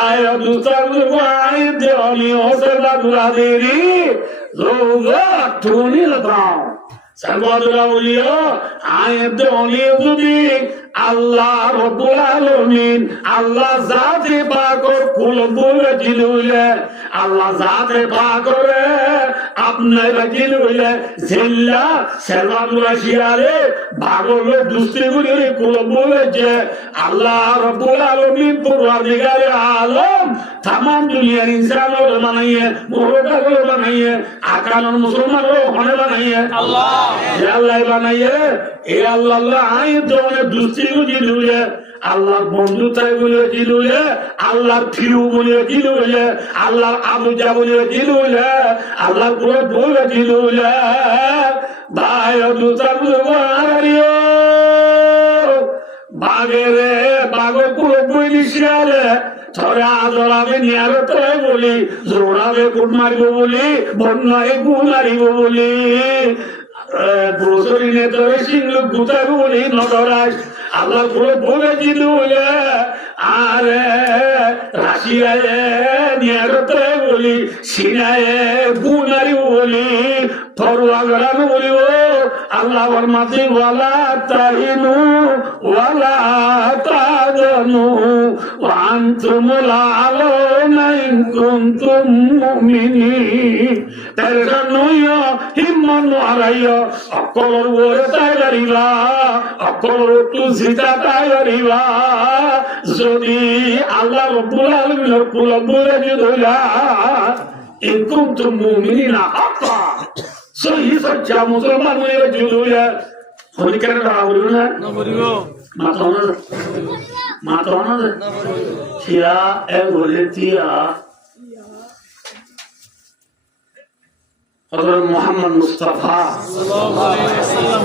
আয় দুসার দুয়াই দেওনি হোসেলা দুরাদেরি রোজা টুনি লাগাও সালওয়াতুল আউলিয়া আয় দেওনি যদি আল্লাহ রব্বুল আলামিন আল্লাহ জাতে পাকর কুলবুল জিলুলে আল্লাহ জাতে পাকরে আপনারা জিলুলে জিল্লা সেলওয়াতুল শিয়ালে ভাগল দুস্তিগুলির কুলবুল যে আল্লাহ রব্বুল আলামিন পরওয়ারদিগার আলম तमाम दुनिया इंसानों को बनाइए मुर्गा को बनाइए आकानों मुसलमानों को होने बनाइए अल्लाह बनाइए ये अल्लाह आई तो उन्हें दूसरी को जिलूले अल्लाह बंधुताय बोले जिलूले अल्लाह फिरू बोले जिलूले अल्लाह आबुजा बोले जिलूले अल्लाह पूरे बोले जिलूले भाई दूसरा बुआरियो बागेरे बागो पूरे बोली शियाले थोड़े आजोरावे नियारते बोली जोरावे गुड मारिबो बोली बन्नाए गुड मारिबो बोली ब्रोसरी ने तो सिंगल गुताबो बोली नडराज আল্লাহ করে বলে দিল আরে রাশিয়ায় নিয়ারতে বলি সিনায়ে গুনারি বলি ফরওয়া গরানো বলি ও আল্লাহর মাঝে ওয়ালা তাহিনু ওয়ালা তাজানু ওয়া আনতুমুল আলাউনা ইন কুনতুম মুমিনিন তারকানুয়া হিম্মন আরাইয়া অকলর ওরে তাইরিবা অকলর তু জিতা তাইরিবা যদি আল্লাহ রব্বুল আলামিনের কুলবুরে দিলা ইন কুনতুম মুমিনিনা হাক্কা সহি সচ্চা মুসলমান হয়ে জুলুয়া হরিকের রাহুল না নবরিগো মাতনা ছিয়া এ বলে তিয়া হযরত মুহাম্মদ মুস্তাফা সাল্লাল্লাহু আলাইহি ওয়াসাল্লাম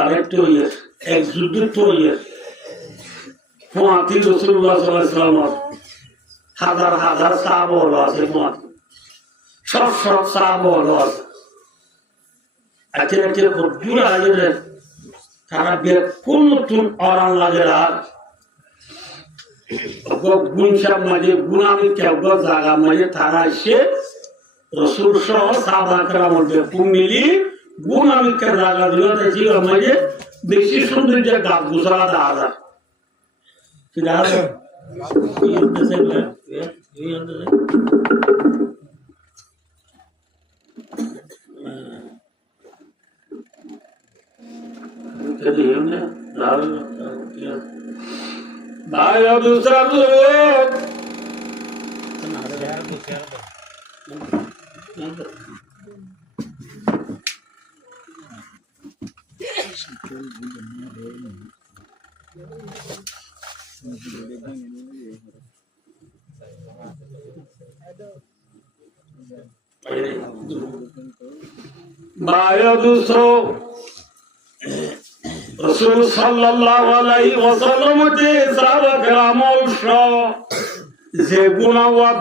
আরেকটু এক যুদ্ধ তো ফুয়াতি রাসূলুল্লাহ সাল্লাল্লাহু আলাইহি ওয়াসাল্লাম হাজার হাজার সাহাবা হলো আছে ফুয়াতি সব সাহাবা হলো আছে আজকে দূর আগে তারা কোন নতুন অরান লাগে আর গুনসাব মাঝে গুনামি কেউ জায়গা মাঝে তারা এসে রসুল সহ সাহাবাকের মধ্যে মিলি গুনামি কে জায়গা দিল দেখি মাঝে বেশি সুন্দর যে গাছ গুছালা দেওয়া যায় কি দেখা যায় भाई अब दूसरा लोग भाई अब दूसरों রাসূল সাল্লাল্লাহু আলাইহি ওয়াসাল্লাম যে সাহাবাদের আমল সহ যে গুনাহওয়াত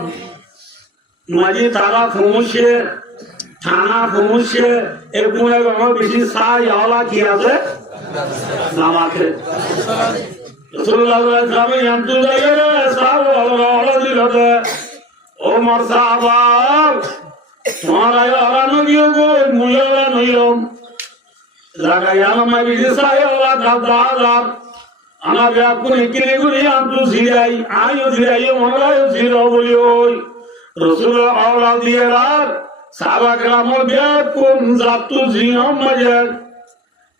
মাঝে তারা ফমুশে থানা ফমুশে এই গুনাহগুলো বেশি সাই হলা কি আছে নামাকে রাসূলুল্লাহ সাল্লাল্লাহু আলাইহি ওয়াসাল্লাম ইয়ামতুল্লাহ সাহাবা হলা দিলতে ওমর সাহাবা তোমারা আরানো দিও গো মুলারা Nuaym Lagayana mai bisaya la dadada ana be apuni kini guri antu zirai ayo zirai morayo ziro bolioy rasulullah awla dierar sahaba kramol be kun zattu ziyam majak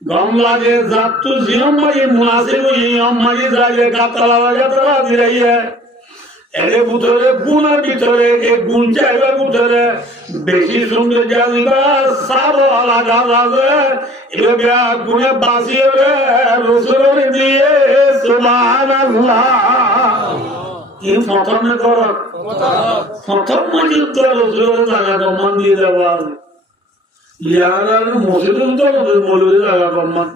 gamla ge zattu ziyam mai munasibu yam mai zaye katala jatra dirai hai এর ভিতরে গুণের ভিতরে এই গুণ চাইবার ভিতরে বেশি সুন্দর জায়গা সার আলাদা আছে এভাবে গুণে বাঁচিয়ে রসুলের দিয়ে সুবহানাল্লাহ এই প্রথম কর প্রথম মসজিদ তো রসুলের জায়গা প্রমাণ দিয়ে দেওয়ার ইয়ার মসজিদ তো মৌলবী জায়গা প্রমাণ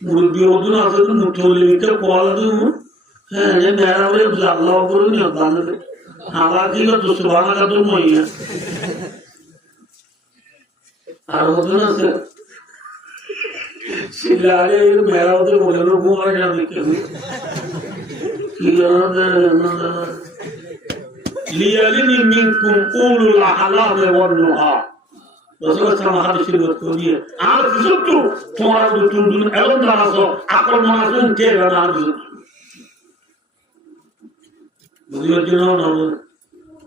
মুরব্বী ওজন আছে মুঠলিকে কোয়াল দিন হ্যাঁ মেরা বলে আল্লাহ করে নিয়ে বাঁধবে আমার কি তো সুবহানাল্লাহ তো মইয়া আর ওজন আছে সিলারে মেরা ওদের বলে না ঘুমায় যাবে কেউ কি লিয়ালিনি মিনকুম উলুল আহলামি ওয়ান নুহা রাসূল সাল্লাল্লাহু আলাইহি ওয়াসাল্লাম করিয়ে আর কিছু তোমার দুটো এলম দারাসো আকল মাসুম কে না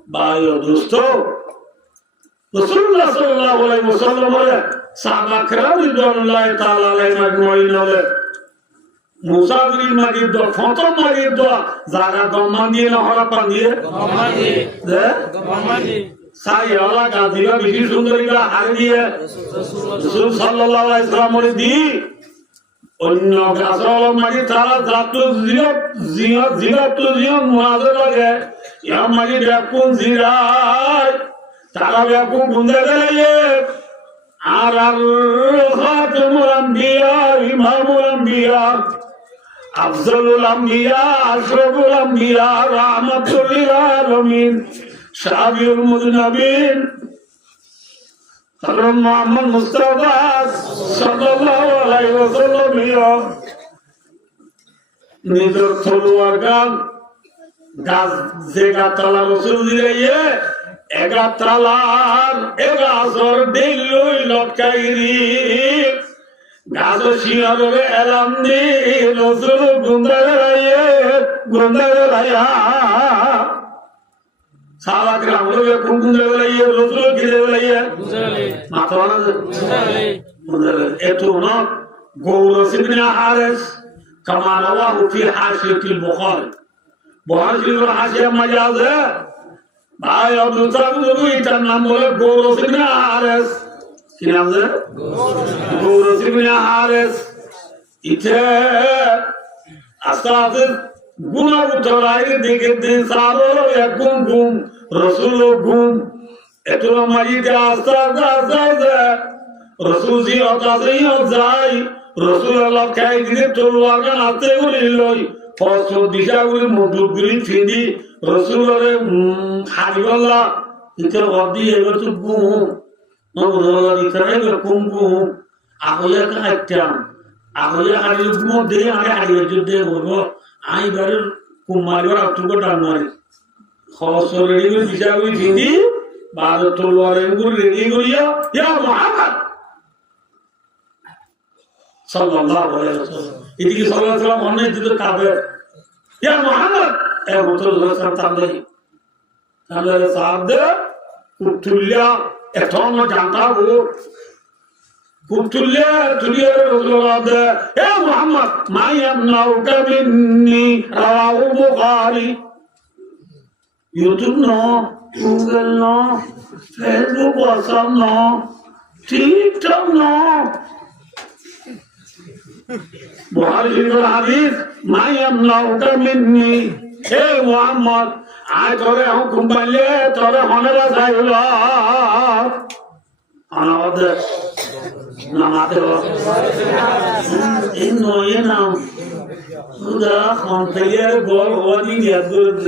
ভাই দোস্ত রাসূলুল্লাহ সাল্লাল্লাহু আলাইহি ওয়াসাল্লাম বলে সাহাবা کرام রিদওয়ানুল্লাহি তাআলা আলাইহিম আজমাইন বলে মুসাফির মাগির দোয়া প্রথম মাগির দোয়া জায়গা গম্মান দিয়ে না হরা পান দিয়ে গম্মান দিয়ে সাই আলা গাদিরা বেশি সুন্দরীরা হার দিয়ে রাসূল সাল্লাল্লাহু আলাইহি ওয়াসাল্লাম বলে দি অন্য গাছল মাঝে তারা জাতু জিরাত মুহাজে লাগে ইয়া মাঝে ব্যাকুন জিরায় তারা ব্যাকুন গুন্দে গেলে আর খাতামুল আম্বিয়া ইমামুল আম্বিয়া আফজালুল আম্বিয়া আশরাফুল আম্বিয়া রাহমাতুল লিল আলামিন শাফিউল মুযনিবিন হযরত মুহাম্মদ মুস্তাফা সাল্লাল্লাহু আলাইহি ওয়াসাল্লাম নিজের তলোয়ার গাছ যে গাছতলা রাসূল দিয়ে এগাতালার এগাজর দিলুই লটকাইরি গাছ শিয়ারে এলাম দি রাসূল গুন্দারে লাইয়া সাহাবা کرام লোকে কোন লাইয়া রাসূল কি লাইয়া মাতওয়ানা এতো না গৌরস ইবনে হারিস كما رواه في حاشية البخاري بخاري حاشية مجاز है भाई और दूसरा भी इतना नाम बोले गौरस इब्ने हारिस কি নাম है गौरस इब्ने हारिस इथे अस्ताद গুনা উতরাই দিকে দিন সাবর একদম ঘুম রসুল ঘুম এত মাইতে আস্তে আস্তে আস্তে আস্তে রসুল জি অতাতেই যাই রসুল আল্লাহ খাই দিলে তলোয়ার গান আস্তে করে লই ফস দিশা করে মধুর করে ফেদি রসুলরে হারিবাল্লা ইতর গদি এবার তো ঘুম নবুল্লাহ ইতরে ঘুম ঘুম আগলে কাটাম আগলে হারিয়ে ঘুম দে আরে হারিয়ে যুদ্ধে বলবো আই বারের কুমারিবার আতুক ডান মারি খস রেডি করে দিশা করে ফেদি بعد طلوع يقول يا محمد صلى الله عليه وسلم إذا صلى الله عليه وسلم أنه يجد كافر يا محمد يا رسول الله صلى الله عليه وسلم صاحب كتوليا اتونا جانتا هو كتوليا توليا رسول الله يا محمد ما يمنعك مني رواه البخاري YouTube no Google no, Facebook WhatsApp no, TikTok no. Bukhari Sharif hadith, ma yamna'uka minni. Hey Muhammad, I tore hukum bale, tore honela sayula. Another, namate ho. Inno ye nam. Uda khantayer gol wadi yadurd.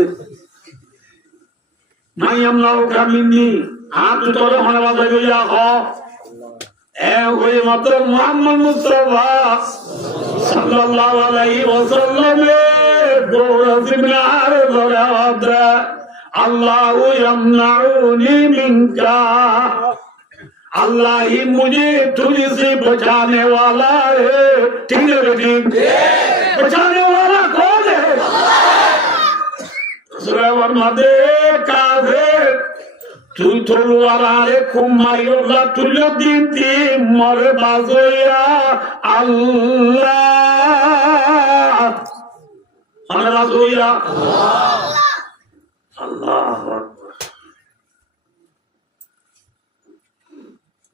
ما يمنعك مني आप तोरे होने वाला जो या हो ए वही मतलब मोहम्मद मुस्तफा सल्लल्लाहु अलैहि वसल्लम गोरज़िनार ज़राद अल्लाह यमनाउनी मिनका अल्लाह ही मुझे तुझसे बचाने वाला है ठीक है बचाने वाला कौन है Surah Made Kaze Tu Tuluare Kumayola Tulodinti More Bazoya Allah Allah Bazoya Allah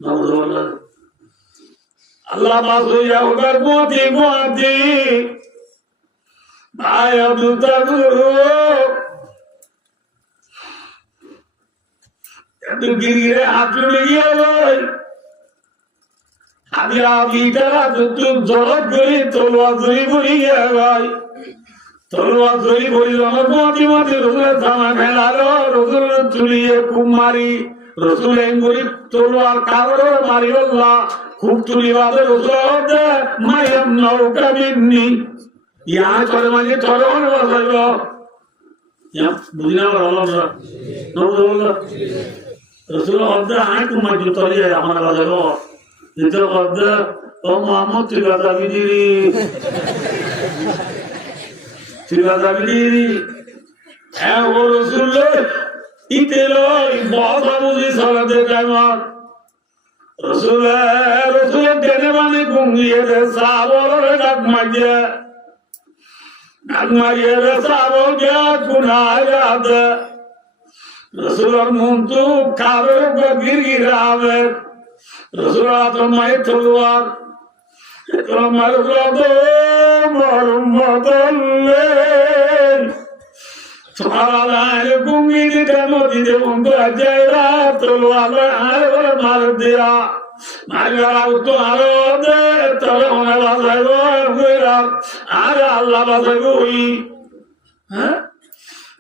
Allah Allah Bazoya Ugar Moti Moti Baya Dutaru तो गिरे हाथ में ये भाई अभी आप इधर तो तुम जरूर करी तलवारी करी है भाई तलवारी करी लोग बहुत ही रसूल सामने फैला लो रसूल तुलिए कुमारी रसूल एंगुरी तलवार कावरो मारी अल्लाह खूब तुली वाले रसूल दे मायम नौका बिन्नी यहाँ चले माली चलो ना वाला यहाँ बुझना वाला ना नौका रसूल अब्दा आँख मजबूत तोड़ी है हमारा वाला को इधर अब्दा ओ मामू तिलवादा बिदीरी ऐ वो रसूल इतेलो बहुत बाबूजी साला देखा है मार रसूल देने वाले गुंगिये रे सावों रे गगमाये रे सावों क्या गुनाह याद रसूल मुंतु कावे को गिरावे रसूल तो मैं तलवार तो मर दो मरमदले तुम्हारा है गुंगी दे मोदी दे मुंतु अजयरा तलवार आए मार दिया मारा तो आरो दे तोरे होने वाला है वो आरे अल्लाह बात हुई हैं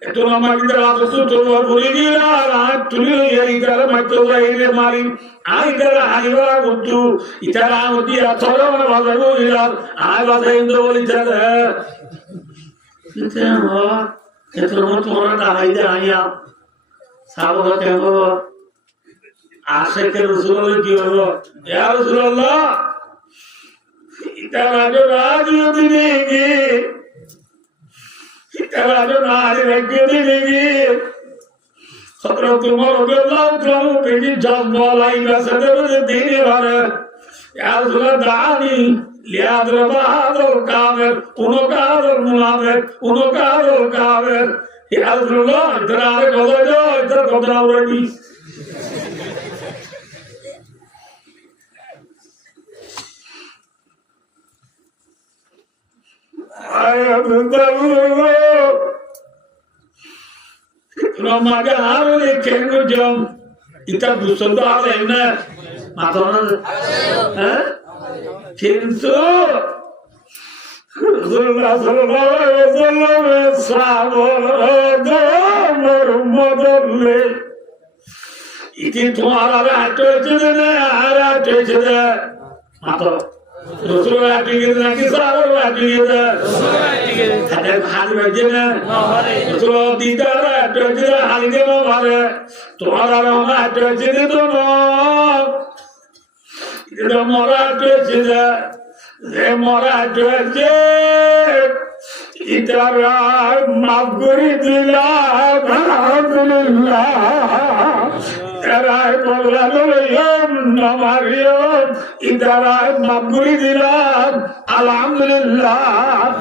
तो हमारी तरह तो तो बोली गिरा रात तुली यही कर मत तो ये मारी आई कर हाईवा गुत्तू इतना होती है थोड़ा ना बात है वो गिरा आई बात है इंद्र बोली चल है इतना हो ये तो मत थोड़ा सा आई दे आया साबो कहते हो आशे के रसूल की हो या रसूल अल्लाह इतना जो राज युद्ध देगी राजो नारी रखी देगी खतरा तुम्हारा बेला उठाओ बेटी जब बोलाई ना सदे मुझे देने वाले यार सुना दानी लिया दरबार हाथों कावर उन्हों कावर मुलावर उन्हों कावर कावर यार सुना इधर आरे कोड़ा जो इधर कोड़ा उड़नी Ramaga harus kengu jom, kita dusun tu ada mana, mataran, kintu, Rasulullah SAW itu तुम्हारा राष्ट्र चले राष्ट्र चले मातो Rasulullah tinggal lagi sahabat tinggal ada hal bagaimana Rasulullah tidak ada tidak hal ini mana तुम्हारा राष्ट्र चले तो no itu राष्ट्र चले ये राष्ट्र चले इधर मागुरी दिला alhamdulillah Eray Bollaluyum Namariyum Idaray Mabguri Dilam Alhamdulillah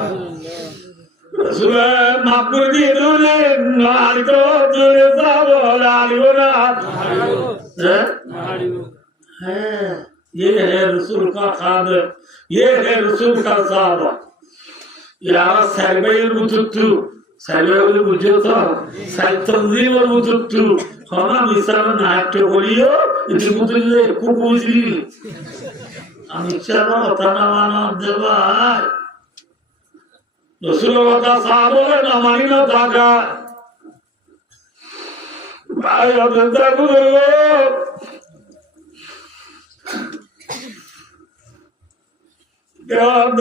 Rasulullah Mabguri Dilam Nalito Dilisabo Lalionat ये है रसूल का खादम ये है रसूल का साहबा यार सरबैर बुजुत्तु सरबैर बुजुत्तु सरतंजीम और बुजुत्तु हमारा मिसाल नाट्य बोलियो इतनी बुजुर्गे कुकुजी अमिच्छा बताना वाला देवाय रसूल का साहबों ने मानी ना ताका भाई अब बुजुर्गो याद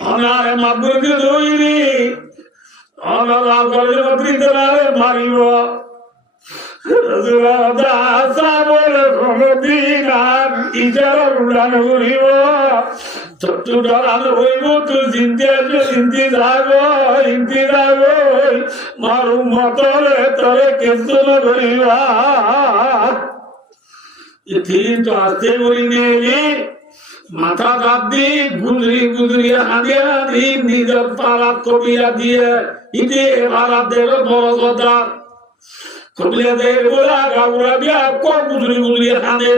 हमारे मबूर के दोइरी हमारा गले मबूर करारे मारियो रसूलुल्लाह साहबोले कोमदीना इजारा उड़ान हुईवो चट्टू डरान हुईवो तू जिंदी जागो मारू मतरे तरे किसु न करिवा इथी तो आस्ते बोलिने माथा दादी गुजरी आदिया निजर पारा कबिला दिए इते पारा देर बरसदा कबिला देर बोला गावरा बिया को गुजरी खाने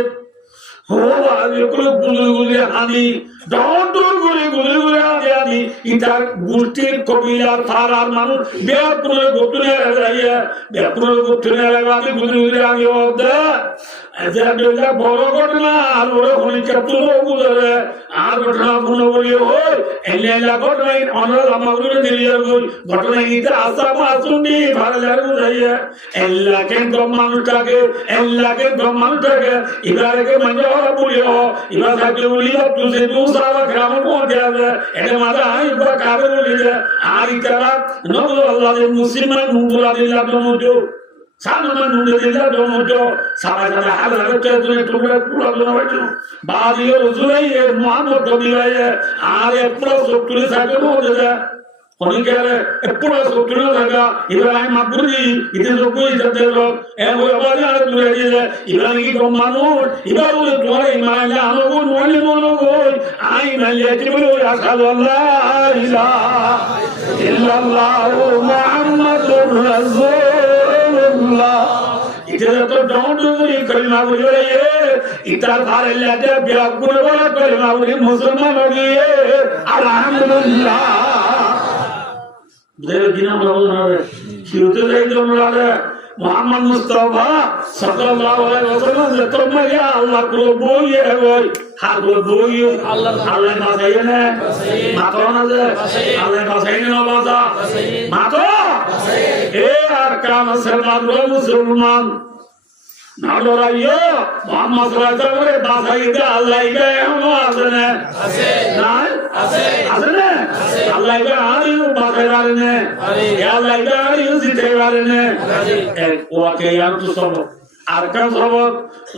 हो आज को गुजरी खानी डॉक्टर गुजरी आदिया इता गुस्तिर कबिला पारा मानु बेपुरे गोटने रहिए बेपुरे गोटने लगाती गुजरी आगे होता ऐसे बेजा बड़ो घटना আর বড় হনিকা তুলো গুজরে আর ঘটনা পুনো বলি ওই এলেলা ঘটনা অনর আমাগুলো দিলিয়া কই ঘটনা ইটা আসা মাসুনি ভাড়ার বুঝাইয়া এল্লাকে ব্রহ্মানুটাকে ইবারকে মঞ্জরা বলিও ইবা থাকে বলিয়া তুসে দুসারা গ্রাম পৌঁছে যাবে এর মাথা ইবা কাবে বলিয়া আর ইতারা নবু আল্লাহর মুসলমান নুবুলা দিল্লাহ দমজো सानुमान ढूंढे दिला दोनों जो सारा सारा हाल रखे तूने टुकड़े पूरा दोनों बच्चों बादियों रसूल है मोहम्मद नबी है आरे पूरा सुतुले साके मोदे है उन्हीं कह रहे पूरा सुतुले लगा इब्राहिम मबरूरी इतने लोग कोई जाते लोग वो आवाज़ आ रही है इब्राहिम की कमानो इब्राहिम ने तुम्हारे ईमान ले आनो को नोले मोनो को आई मैं ले चिबलो या अल्लाह इलाहा इल्लल्लाह मुहम्मदुर रसूल इधर तो डाउन डूरी कलमा बोल रही है इधर सारे लेते बेअकुल वाला कलमा बोली मुसलमान हो गई है अल्हम्दुलिल्लाह देव जिना बोलो ना रे क्योंकि देव जो बोला रे मोहम्मद मुस्तफा सल्लल्लाहु अलैहि वसल्लम ने तो मैं या अल्लाह को बोलिए है वो हाथ को बोलिए अल्लाह ना सही ने मातो ना से अल्लाह ना सही ना बाता मातो ए अरकान मुसलमान ना डराइयो मोहम्मद सल्लल्लाहु अलैहि वसल्लम बाता इधर अल्लाह के हम आसने ना आसने अल्लाह के आरी बाता वाले या अल्लाह के आरी सीधे वाले ने वो के यार तो सब अरकान सब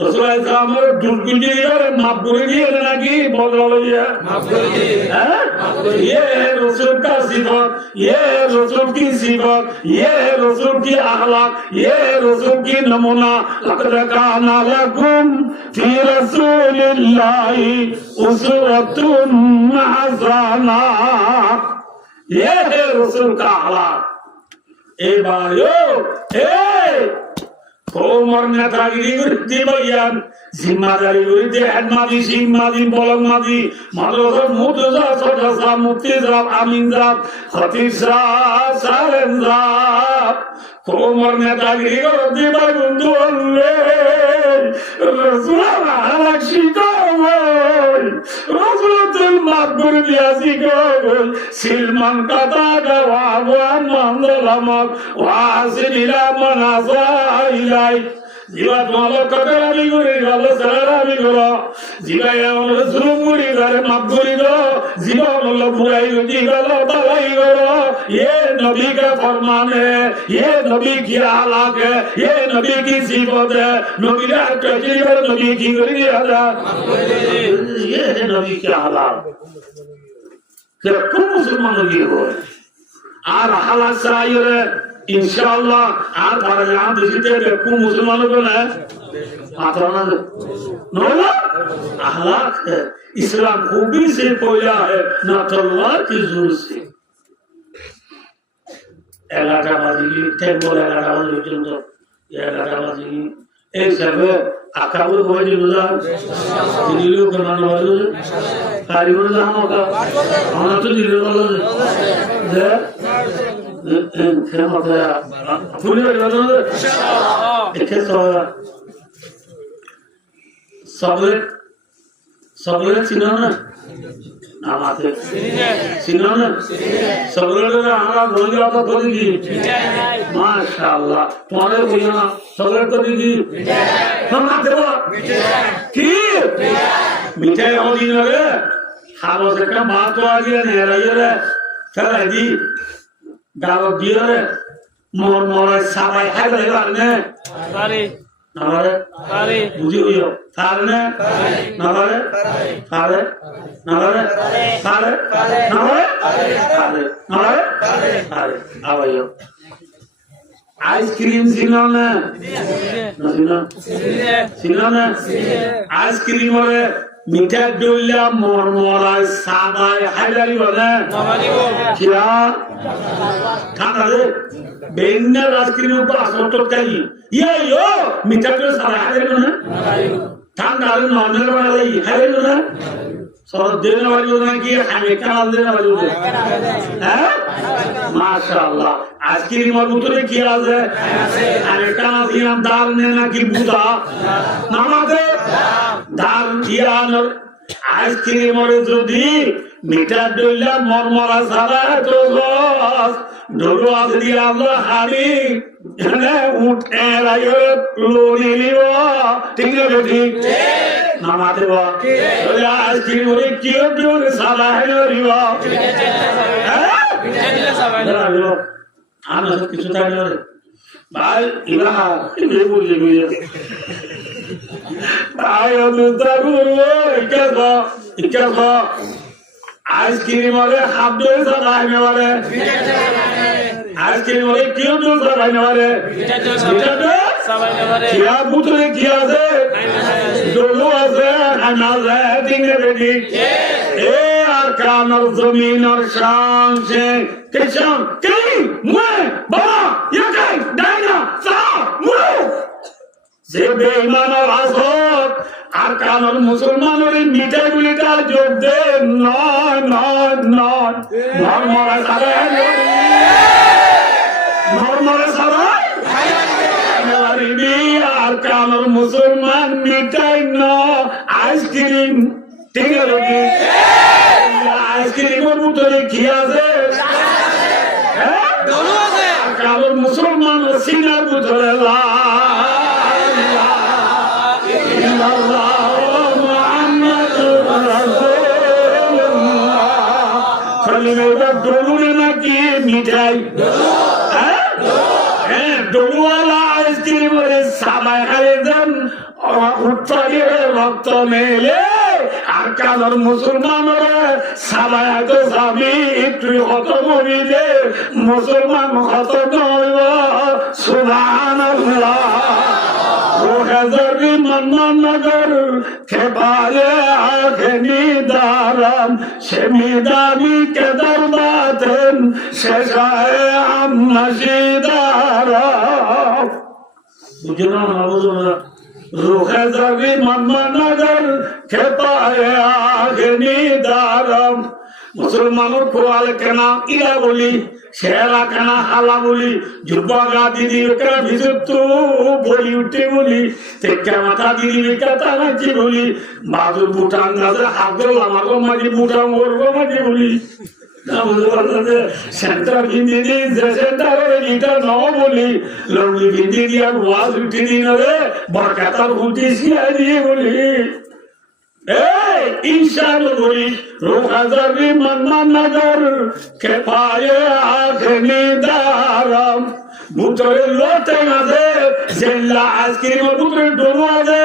रसूलुल्लाह सामने दुर्गुजी और माबूरी जी ना की बोल रहा है माबूरी ये है रसूल का सिफत ये है रसूल की सिफत ये है रसूल की अखलाक ये है रसूल की नमूना लक़द काना लकुम फी रसूलिल्लाहि उसवतुन हसना ये है रसूल का अखलाक ए भाइयों ए কোমর নেতাগিরি করতে বইয়ান জিম্মাদারি করতে হেডমাদি সিংমাদি বলংমাদি মাদ্রাসা মুতজা সদসা মুফতি সাহেব আমিন সাহেব খতিব সাহেব সালেম সাহেব কোমর নেতাগিরি করতে ভাই বন্ধু রসুলাল্লাহ আলাইহি কওল রসুলাতুল মাকবুর দিয়াছি কওল সিলমান কাতা গাওয়া ওয়া মানলামাক ওয়া আসিলা মানাসা ইলাই জিবা তোমার কাকে আমি করি ভালো সারা আমি করো জিবা এমন জুলুম করি ঘরে মাফ করি দো জিবা বললো বুড়াই জিবা বালাই করো ये नबी का फरमान है ये नबी की आलाक है ये नबी की सिफत है नबी ने तकरीर नबी की करी दिया ये है नबी की आलाक कि कोई मुसलमान नबी हो আর হালাত চাইরে इंशाअल्लाह আর তারা জান দিতে কোন মুসলমান হবে না মাত্র না নোলা আখলাক है इस्लाम खूबी से कोया है ना तलवार की जोर से 11টা বাজে টেম্পল 11টা বাজে পর্যন্ত 11টা বাজে এই সবে আকাউর হয়ে যাবে দিলিও করমানো হবে কারিগর জানোকা আমরা তো দিলে বলো যে খেমতে ফুলে বলো ইনশাআল্লাহ দেখে সবরে চিনো না আমাতে চিনো না সবরে আমরা বলি বাবা বলি কি মাশাআল্লাহ তোমাদের বলি না সবরে তো দিদি তোমরা দেবো কি মিঠাই আমাদের রে খাবো একটা মা তো আগে নেরাই রে চলে দি গালো দিয়ে রে মর মরে সবাই খাইবে পারনে পারে নারে পারে বুঝি হইও পারনে নারে পারে নারে পারে নারে পারে নারে পারে আবাইও আইসক্রিম চিনো না চিনো না আইসক্রিম রে মিঠা ডইলা মরমরায় সাদায় হাইলারি বলে কিয়া ঠান্ডা রে বেন্না আইসক্রিম উপর আসত কাই ইয়ো মিঠা ডইলা সাদায় হাইলারি না ঠান্ডা রে নরমাল বানাই হাইলারি না সব দেনা বাজু না কি আমি কাল দেনা বাজু হ্যাঁ মাশাআল্লাহ আইসক্রিম এর ভিতরে কি আছে আমি কাল দিলাম দাল নে নাকি বুদা নামাজে দাল দিয়ান আইসক্রিম এর যদি মিঠা ডইলা মরমরা সাদা তো গস ডলো আছে দিয়া আল্লাহ হারি এনে উঠে রাইও লোনি লিও ঠিক আছে ঠিক নামাতে বা ওই আইসক্রিম ওরে কিও কিও সাদা হইরিবা হ্যাঁ মিঠা দিলে সাদা হইরিবা আমি তো কিছু তাই না ভাই ইলাহা কি বলি বুঝে ভাই আমি দারুরো ইকাবা আইসক্রিম ওরে হাত দিয়ে সাদা হইরে আইসক্রিম ওরে কিও কিও সাদা হইরে মিঠা দে সাদা হইরে কিয়া বুতরে কি আছে ডলো আছে আনাজে দিনে বেদি এ আর কানর জমিনর শান সে কেশন কি মুয়ে বাবা ইয়াকাই ডাইনা সা মুরু যে বেঈমানর আসত আর কানর মুসলমানের মিঠাই গুলিটা যোগ দে নয় নয় নয় মরমরা সারা মরমরা সারা আর কানর মুসলমান মিঠাই ন আইসক্রিম ঠিক আছে আইসক্রিমের ভিতরে কি আছে আর কানর মুসলমান সিনার ভিতরে নাকি মিঠাই ডলুয়ালা আইসক্রিম সাবাই খাই দেন উৎসাহে রক্ত মেলে আর কাজর মুসলমানরা সাবাই তো সাবি একটু কত মরিলে মুসলমান কত নইব সুবহানাল্লাহ হাজারি মন্নগর খেপায়ে আখনি দারাম সেমিদামি কেদার বাতেন শেষায় আম নশিদারা বুঝো না বুঝো না রোহে যাবি মানমানগর খেপায় আগনি দারম মুসলমানের কোয়াল কেনা ইলা বলি শেরা কেনা হালা বলি যুবকা দিদি কেনা ভিজুতু বলি উঠে বলি তেকা মাথা দিদি কাতা নাচি বলি বাদুর বুটান গাছে হাগল আমাগো মাঝি বুটান ওরগো মাঝি বলি সেন্টার ভিন্দি দিন যে সেন্টার লিটার ন বলি লঙ্গি ভিন্দি দিয়া ওয়াজ উঠি দিন রে বরকাতার উঠি শিয়া দিয়ে বলি इंशाअल्लाह बोली रोज़ारी मनमानगर के पाए आखनी दारम बुतरे लोटे आजे जिल्ला आस्किर बुतरे डोलो आजे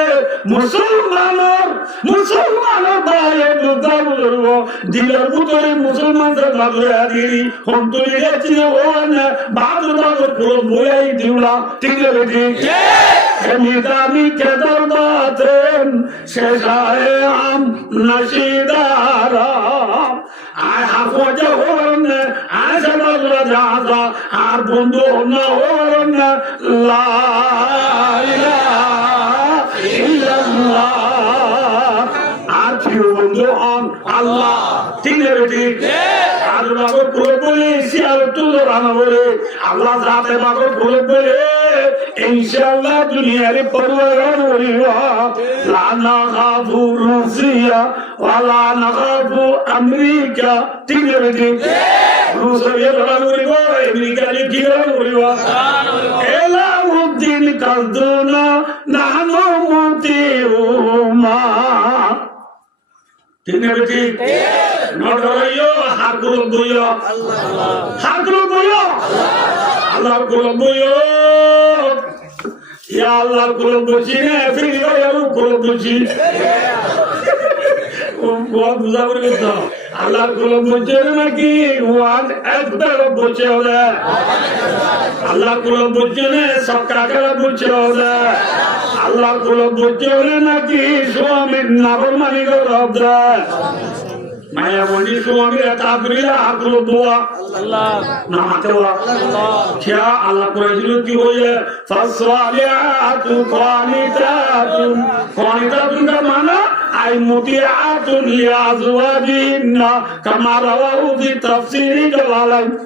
मुसलमानों बाये दुदार बुतरो दिलर बुतरे मुसलमान से बादुरे आदिरी हम तो ये चीज़ हो ना बादुर पूरा बोले ही दिवला ठीक है बेटी मिदानी के दरबार शेषाए हम नशीदाराम आय हाफोजा होवरने आय सबला जाजा आर बंधु होना होवरने ला इलाहा इल्लल्लाह आर क्यों बंधु हम अल्लाह ठीक है बेटी आर बाबू पूरे बोले सियाल तू राना बोले अल्लाह जाते बाबू पूरे बोले इंशाअल्लाह दुनिया रे परवरन होलिवा ला नखाफु रूसिया वाला नखाफु अमेरिका ठीक है बेटी रूस ये रन होलिवा अमेरिका रे की रन होलिवा एलाउद्दीन कल्दुना नानो मुतीउमा ठीक है बेटी नडरायो हाकुल बुयो हाकुल बुयो अल्लाह कुल बुयो या अल्लाह कुल बुझी ने फिर या कुल बुझी बहुत बुझावर करता अल्लाह कुल बुझे ना कि वन एकबार बुझे होले अल्लाह कुल बुझे ने सबका कला बुझे होले अल्लाह कुल बुझे होले ना कि स्वामी नाफरमानी करता माया बोली स्वामी ताबरीला आकुल बुआ अल्लाह नामते हुआ क्या अल्लाह को रजू की हो ये फस्वालियातु क़ानितातुन क़ानितातुन का माना आई मुतिआतुन लिअज़वाजिन्ना कमा रवाहु फी तफसीर जलालाइन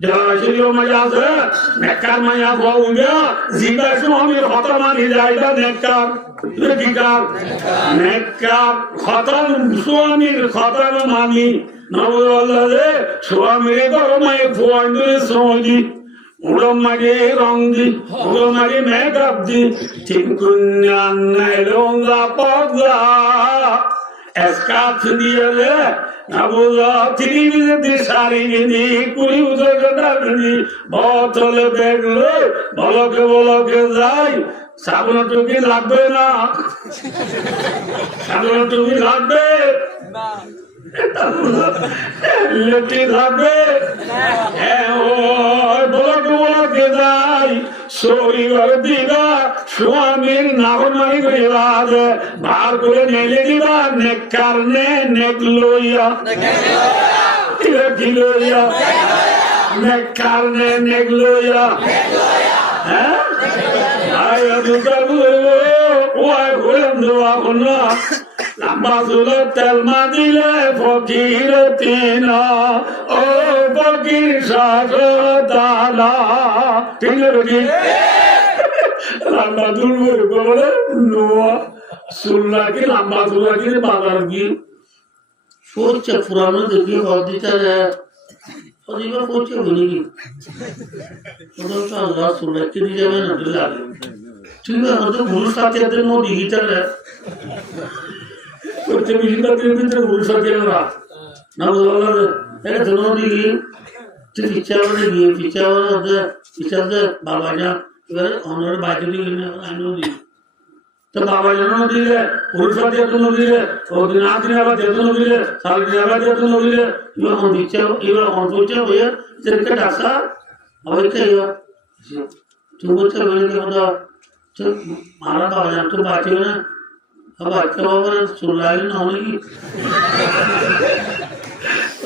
जलाशियो मजाज है नेकार मजाज होगा जिंदा स्वामी खत्म नहीं जाएगा नेकार नेकार खत्म स्वामी खत्म मानी नवल्लादे स्वामी गरमाय फुआंदे सोजी उड़मागे रंगी उड़मागे मेकअप दी चिंकुन्यान नेलोंगा पगला एस्काप दिए ले नवल्ला तीन दिन सारी गिनी कुली उधर डालनी बोतल बैग लो बोलो के जाए साबुन टुकी लागबे ना साबुन टुकी लागबे लेटी लागबे बोलो के जाए सोई कर दिगा स्वामीर नागरमानी करिला दे बाहर करे नेले दिगा नेकार ने नेकलोया नेकलोया नेकार ने नेकलोया हैं आय दुकान ওয়াই হলাম দোয়া বলনা লম্বা চুলে তেল মাদিলে ফকির তিনা ও ফকির সাজদানা ঠিক আছে লম্বা চুল বলে নোয়া চুলনা কি লম্বা চুলা কি বাজার কি সরছে পুরানো দেখি হদিতারে হদিবা করছে বলি কি ওটা আল্লাহ চুলা কি দিয়ে যাবে না দিলা ठीक है मतलब गुरु साथी आते हैं वो डिजिटल है तो जब डिजिटल के अंदर गुरु साथी है ना बोला है दोनों दी तो पिक्चर दे बाबा जान इधर ऑनर बाजू दी ने आनो दी तो बाबा जान दी ले गुरु साथी आते नो दी ले और दिन आते ने आते नो दी ले साल दिन आते नो दी ले ये हम पिक्चर ये हम सोचे भैया तेरे का दासा और क्या ये तुम बोलते हो कि तो मारा बाजार तो बात है ना अब अच्छा होगा सुराई ना होने की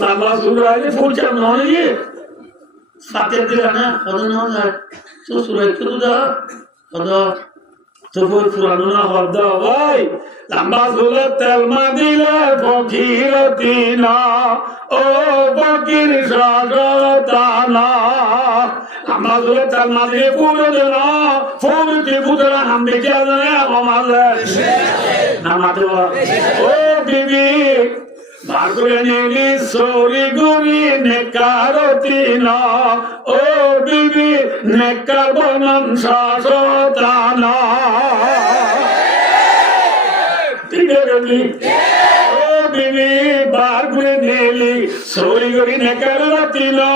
लामा सुराई फूल चल ना होने की साथे दिन ना पता ना होगा तो सुराई तो जा তবু পুরানো না হদ ভাই লম্বা ঝুলে তেল মাদিলে ফকিরতি না ও ফকির সাগতানা লম্বা ঝুলে তেল মাদিলে পুরো দিন ফকিরতি পুতরা নাম দেখিয়া জানে আমালে নামাতে ও বিবি বাগুরে নীলি সরি গুরি নেকারতি না ও বিবি নেকার বনন সাগতানা ও বিবি বাগুরে নীলি সরি গুরি নেকারতি না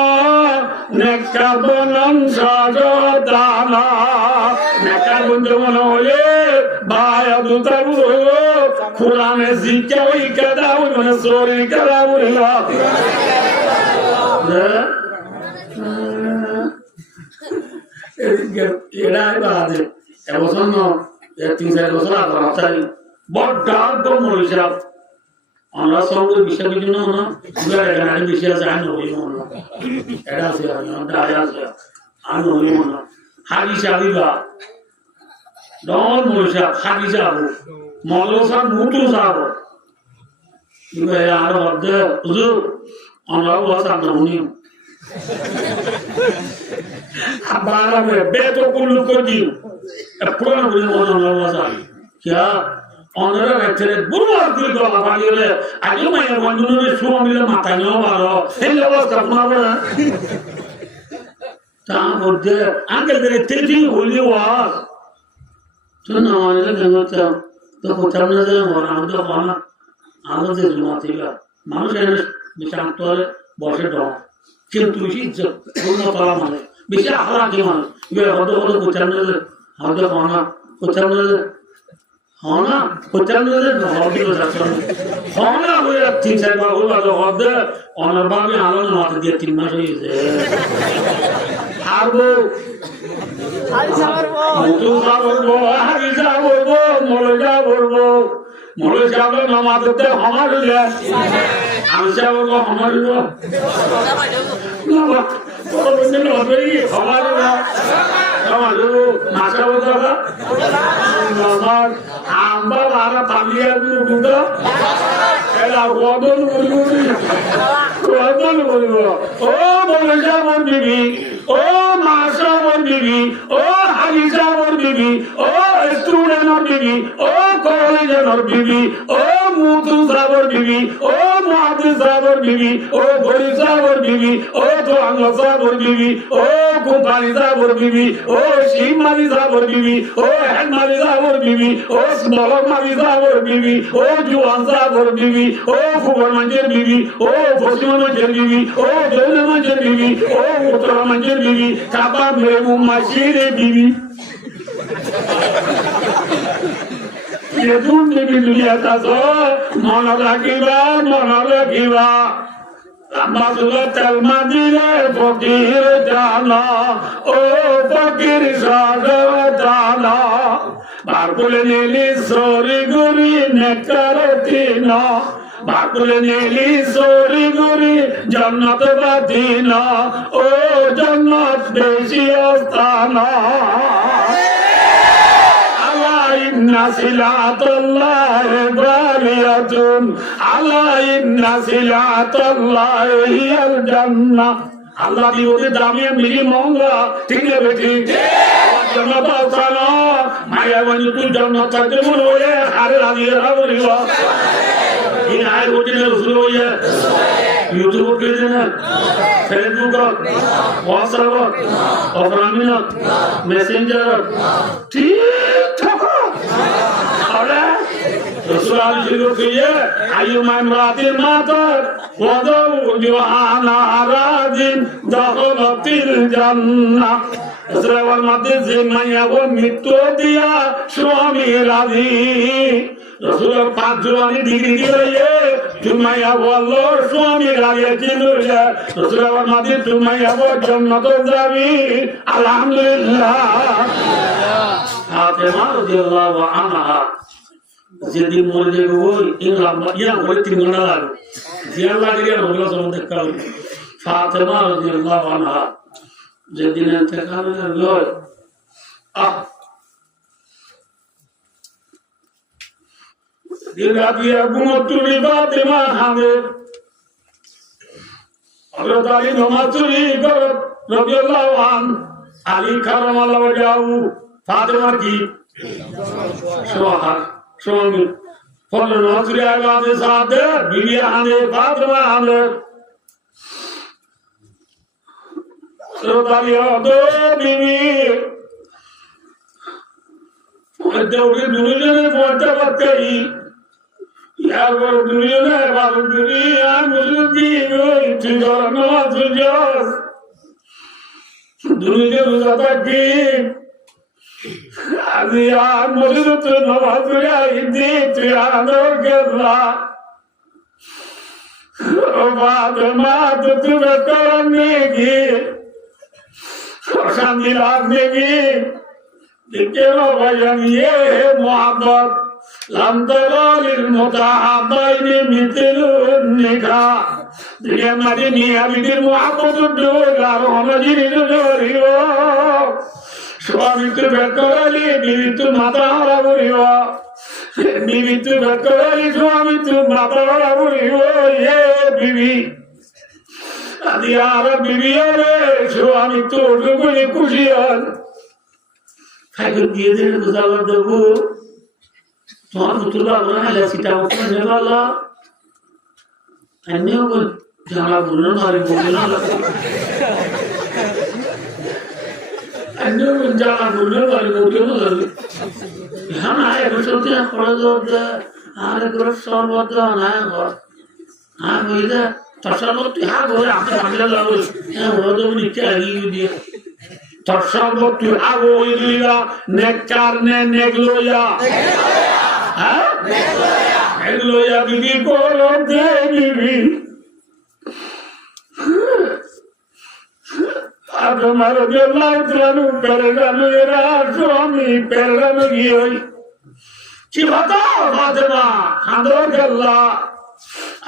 নেকার বনন সাগতানা নেকার বন্ধু মনে হলে ভাই আব্দুল তাবু কুরআনে জিকা ওই কাদা ওই মানে সরি কাদা বললা এরা বাদে এবছর ন 3-4 বছর আগে বড় তো মরিসা আমরা সঙ্গে বিশ্ববিদ্যালয় না এখানে বেশি আছে আইন হইব না এটা আছে আয় আছে আইন হইব না হারি সাবিবা ডন মরিসা হারি যাবো মলসা মুটু যাবো আর অর্ধে হুজুর আমরাও বাসাম না উনি আবার বেতো কুল্লু করে দিও পুরানো বলি আমরা বাসা क्या অনরা রেখে বুড়ার দিল গলা পালিয়ে আগে মায়ের বন্ধুরে শুয়া মিলে মাথা নিও ভালো এই অবস্থা আপনারা তা মধ্যে আঙ্কেল করে তেজি হইলি ওয়াজ শুনুন আমাদের জগতে তো কোথাও না যে আমাদের বানা আমাদের জমাতিলা মানুষ এর বিশান্ত বসে দাও কিন্তু ইজ্জত পূর্ণ করা মানে বিশাল হারা কি মানে ইয়ে হদ হদ কোথাও না যে আমাদের বানা কোথাও না যে হনা কোথাও না যে হদিল যাচ্ছে হনা হয়ে 3-4 বার হলো তো হদ অনরভাবে আলো না মাথা দিয়ে 3 মাস হয়েছে আরবো মুতু যাবো হারিজা বলবো মলজা বলবো মলে যাবে নামাজতে আমার যায় আমি যাবো আমার আমরা বারা পালিয়ে বলব ও বলে যাবর বিবি ও মাসাবর বিবি ও হারিজাবর বিবি ও স্টুডেন্টর বিবি ও কলেজের বিবি ও মুতু যাবর বিবি ও মাহাদিস যাবর বিবি ও গরিব যাবর বিবি ও তোয়াঙ্গ যাবর বিবি ও কোম্পানি যাবর বিবি ও শিবমারি যাবর বিবি ও হেডমারি যাবর বিবি ও মলকমারি যাবর বিবি ও জুয়ান যাবর বিবি ও ফুবর মঞ্জের বিবি ও পশ্চিম মঞ্জের বিবি ও জৈন মঞ্জের বিবি ও উত্তর মঞ্জের বিবি কাবা মেরু মাসিরে বিবি যেতুন বিবি দুনিয়া কাজ মনে রাখিবা আমাদের তেলমা দিলে ফকির জানা ও ফকির সাগর জানা বার বলে নিলি সরি গুরি নেকারতি না বার বলে নিলি সরি গুরি জন্নত বাদিনা ও জন্নত বেশি আস্তানা নাসিলাতুল্লাহি গালিয়াতুন আলা নাসিলাতুল্লাহি হিয়াল জান্নাহ আল্লাহ দি ওদের দামে মিলি মহঙ্গা ঠিক না বেটি জান্নাত আসানা মায়া বন্ধু তুই জান্নাত থাকতে মনে হয় আরে রাজিয়া বলিবা এই আয় ওদের রসুল হইয়া ইউটিউব কে দেনা ফেসবুক হোয়াটসঅ্যাপ অফরামিনা মেসেঞ্জার ঠিক ঠাক আরে রসুল আলী কইয়ে আইয়ুমা ইমরাতিন মাতাত ওয়াদাউ জুহানা রাজিন দাখালাতিল জান্নাহ রসুলের মধ্যে যে মাইয়া ও মৃত্যু দিয়া স্বামী রাজি রসুলের 5 জোয়ানি ডিগ্রি দিয়ে জুমাইয়া বললো স্বামী রাজি ছিল রসুলের মধ্যে জুমাইয়া জান্নাত যাবি আলহামদুলিল্লাহ ফাতেমা রাদিয়াল্লাহু আনহা যেদিন মরে যাবে ওই ইয়া ওই 3 ঘন্টা লাগে জিয়া লাগে রোলা সম্বন্ধে কাল ফাতেমা রাদিয়াল্লাহু আনহা যেদিন ইন্তেকাল হলো ইরাদিয়া গুমতুলি ফাতেমা হামের হযরত আলী নমাজুরি গরব রাদিয়াল্লাহু আন আলী কারামাল্লাহু ওয়াজহু ফাতেমা কি সোহা সোহামি ফলে নজরে আগামী সাথে বিবি আনে ফাতেমা আনে সরদারি হতো বিবি দেউড়ি দুনিয়ানে পড়তে পারতেই ইয়ার বড় দুনিয়ানে বাবু বিবি আর মুসুকি তুই গরম তুই দুনিয়া রোজা কি আজি আর মজুর তুই নমাজ পড়া ইদি তুই আদর গেলা ও ফাতেমা তুই বেতন নেকি শান্তি লাভ নেকি দেখো ভাইজান ये मोहब्बत लम तरो लिलमुतहाब्बैन मिथलु निकाह दुनिया मारी मियां बीवी मोहब्बत डोलार होनजी डोरियो स्वामी तू बेकराली बीवी तू माता हरा बुरियो बीवी तू बेकराली स्वामी तू माता हरा बुरियो ये बीवी आदि यार बीवी रे स्वामी तू डुगुनी खुशियान खाकर दिए दे गुजावर देबो তোমার পুতুলা বলা হলে সিটা ওখানে নেবালা এমনিও বল জানা বললো না আরে বললো না এমনিও বল জানা বললো আরে বললো না হ্যাঁ না এখন সত্যি পড়া দরজা আরে করে সর্বত না হ্যাঁ বইলে তসর্বত তুই হ্যাঁ বলে আপনি বাংলা লাগল হ্যাঁ ওরা তো নিচে আগিয়ে দিয়ে তসর্বত তুই হ্যাঁ বইলিয়া নেকচার নে নেগলোয়া হ্যাঁ নেগলোয়া বিবি করো দে বিবি তোমার লাইত্রানু পেরেগানু এরা স্বামী পেরেগানু গিয়ে কি ভাতা ফাতেমা খাঁদো গেল্লা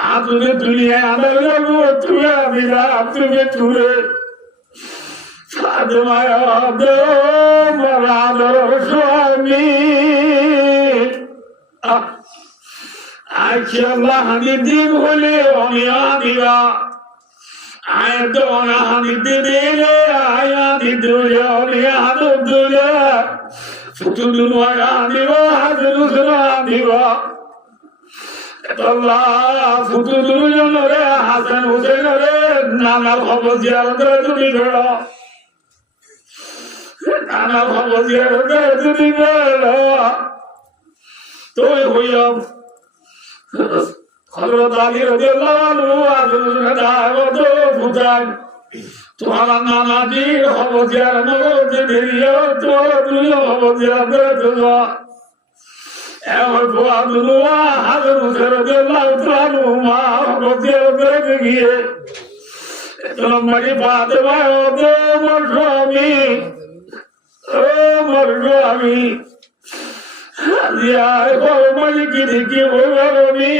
আতুনে দুনিয়ায় আদার যাবো তুমি আমিরা তুমি তুলে ফাতেমা দে মরাদর স্বামী আচ্ছা আল্লাহ হানি দিন হলে অনিয়া দিবা আয় তো হানি দিলে আয়া দিদুলে অনিয়া দিদুলে ফুতুলু আয়া দিবা হাজরু সুনা দিবা আল্লাহ ফুতুলু জনরে হাসান হুসেন রে নানার খবর জিয়ারত তুমি করো নানার খবর জিয়ারত তুমি করো তুই হইয়া হযরত আলী রাদিয়াল্লাহু আনহু আজুর দাওয়াত ফুতান তোমার নানাজি খবর জিয়ারত করতে দেরিও তো তুমি খবর জিয়ারত করো এমন ফুয়াদুল্লাহ হযরত রাদিয়াল্লাহু তাআলা মা খবর জিয়ারত করতে গিয়ে তোমারি ফাতেমা ও মোর স্বামী ও মোর স্বামী ইয়ার কর্মী কি দেখি ওরমি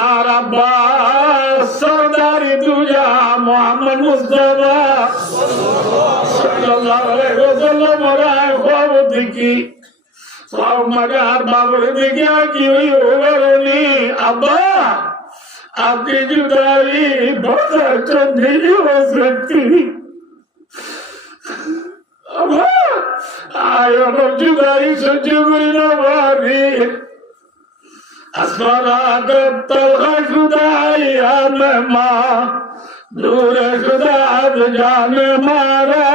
আর আব্বাস সরদারি দুজা মুহাম্মদ মুস্তাফা সাল্লাল্লাহু আলাইহি ওয়াসাল্লাম রায় খবর দেখি সব মাগার বাবর দেখি কি ওরমি আব্বা আপনি জুদারি বড় চন্দ্রি ওসতি আব্বা আয় জুদাই সহ্য করি না ভাবি আসমানা গপ্তল খুদাই আমা দূরে খুদাত জান মারা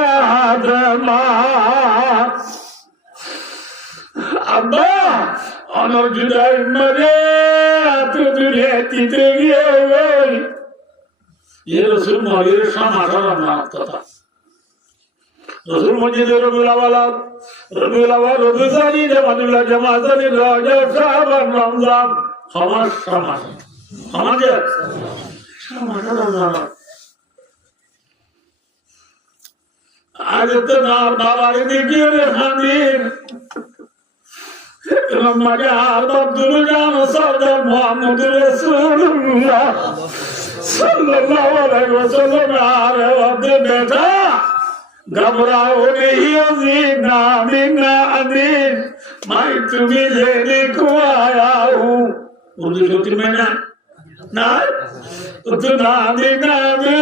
আদমা আব্বা অনর জুদাই মরে তু দুলে তিতে গিয়ে ওই ये रसूल मौलिर शाम आधा रमना था रसूल मस्जिद रबिउल अव्वल रबिउल सानी जमातुल्लाह जमातुल राजा शाबान रमजान खमास रमजान आज तो नार बाबारे देखिए रे खानदीन मगे अब्दुल जान सरदार मोहम्मद रसूलुल्लाह सल्लल्लाहु अलैहि वसल्लम आरे वदे बेटा घबराओ नहीं जीना बिना अदीन मैं तुम्हें लेने को आया हूँ उर्दू होती में ना तो नानी नानी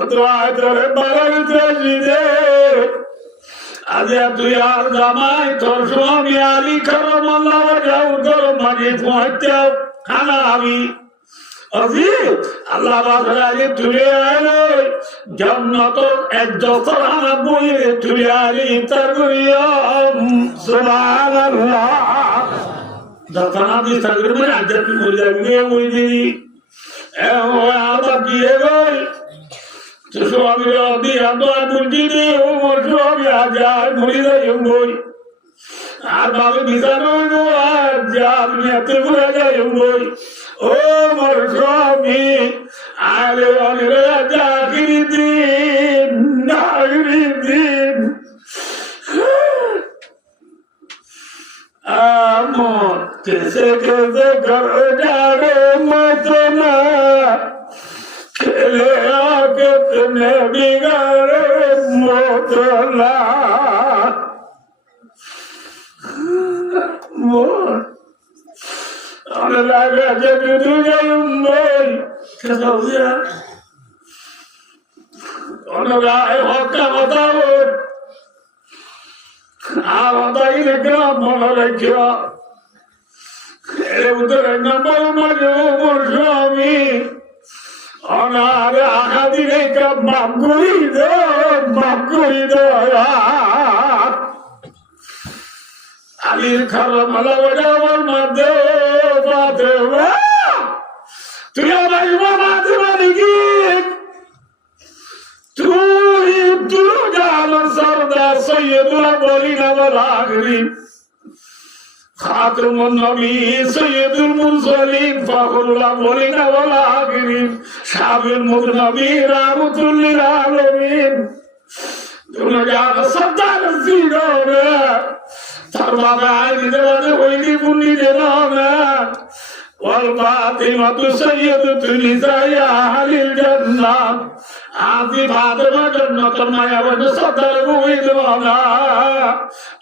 तो आए तेरे बारे दे आज तू यार दामाई तोर स्वामी आली करो मल्ला जाओ करो मजे पहुंचते खाना अभी अभी अल्लाह बादराले तुले आले जन्नत एक दोस्तर आना बोले तुले आले तरबिया सुभान अल्लाह दफना दी सगर में आज तू बोले ये कोई नहीं ए वो आला किए गए तो स्वामी अभी हम तो बुद्धि दे वो मर्जो अभी आज आज मुड़ी दे युंगोई आज बाबे बिजानो को आज आज में अते बुरा जाए युंगोई ओ मर्जोमी आले वाले राजा गिरिदीन आमों कैसे कैसे कर जाने मतना खेले आके तने बिगाड़े मोतना मोर अरे लगा जब तू गई मोर कैसा हो गया अरे राय होता बताओ आप बताइए लेकिन मोला रखियो ये उधर नंबर मजो मोर स्वामी अनारे आखा दिने का मागुरी दो यार अली खरा मला वडा वर मदे बाते वा तू या भाई वा बाते वाली की तू जान सरदार सैयदुल अवलिन वल आखिरीन खातमुन नबी सैयदुल मुरसलीन फखरुल अवलिन वल आखिरीन शाफिउल मुज़नबी रहमतुल लिल आलमीन तूने जान सरदार सीनोरे सरबाबा निजवादे वही पुनी देना वल फातिमा सैयदतु निसाई अहलिल जन्नह आदि फातिमा जन्नत मायावन सरदार वही देना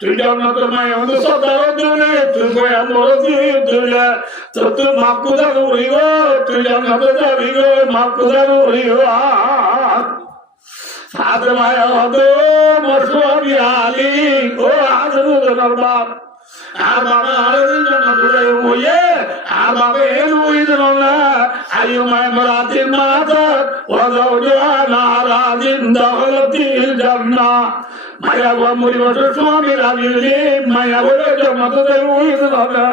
तू जन्नत मायावन सरदार दूने तू कोया मोर दूले तो तू माकुदा हुईगो तू जन्नत जाबिगो माकुदा हुईगो फातिमा यादो मरसुआबी आली ओ आजरू दरबार आबाबा आले जन्नत जाए हुए आबाबा एलुई दरना अयुमा मरातिन मादत वज़ौजुहा नारादिन दखलतिल जन्नह माया वो मुरी वसु स्वामी राजिली माया वो जन्नत जाए हुए दरना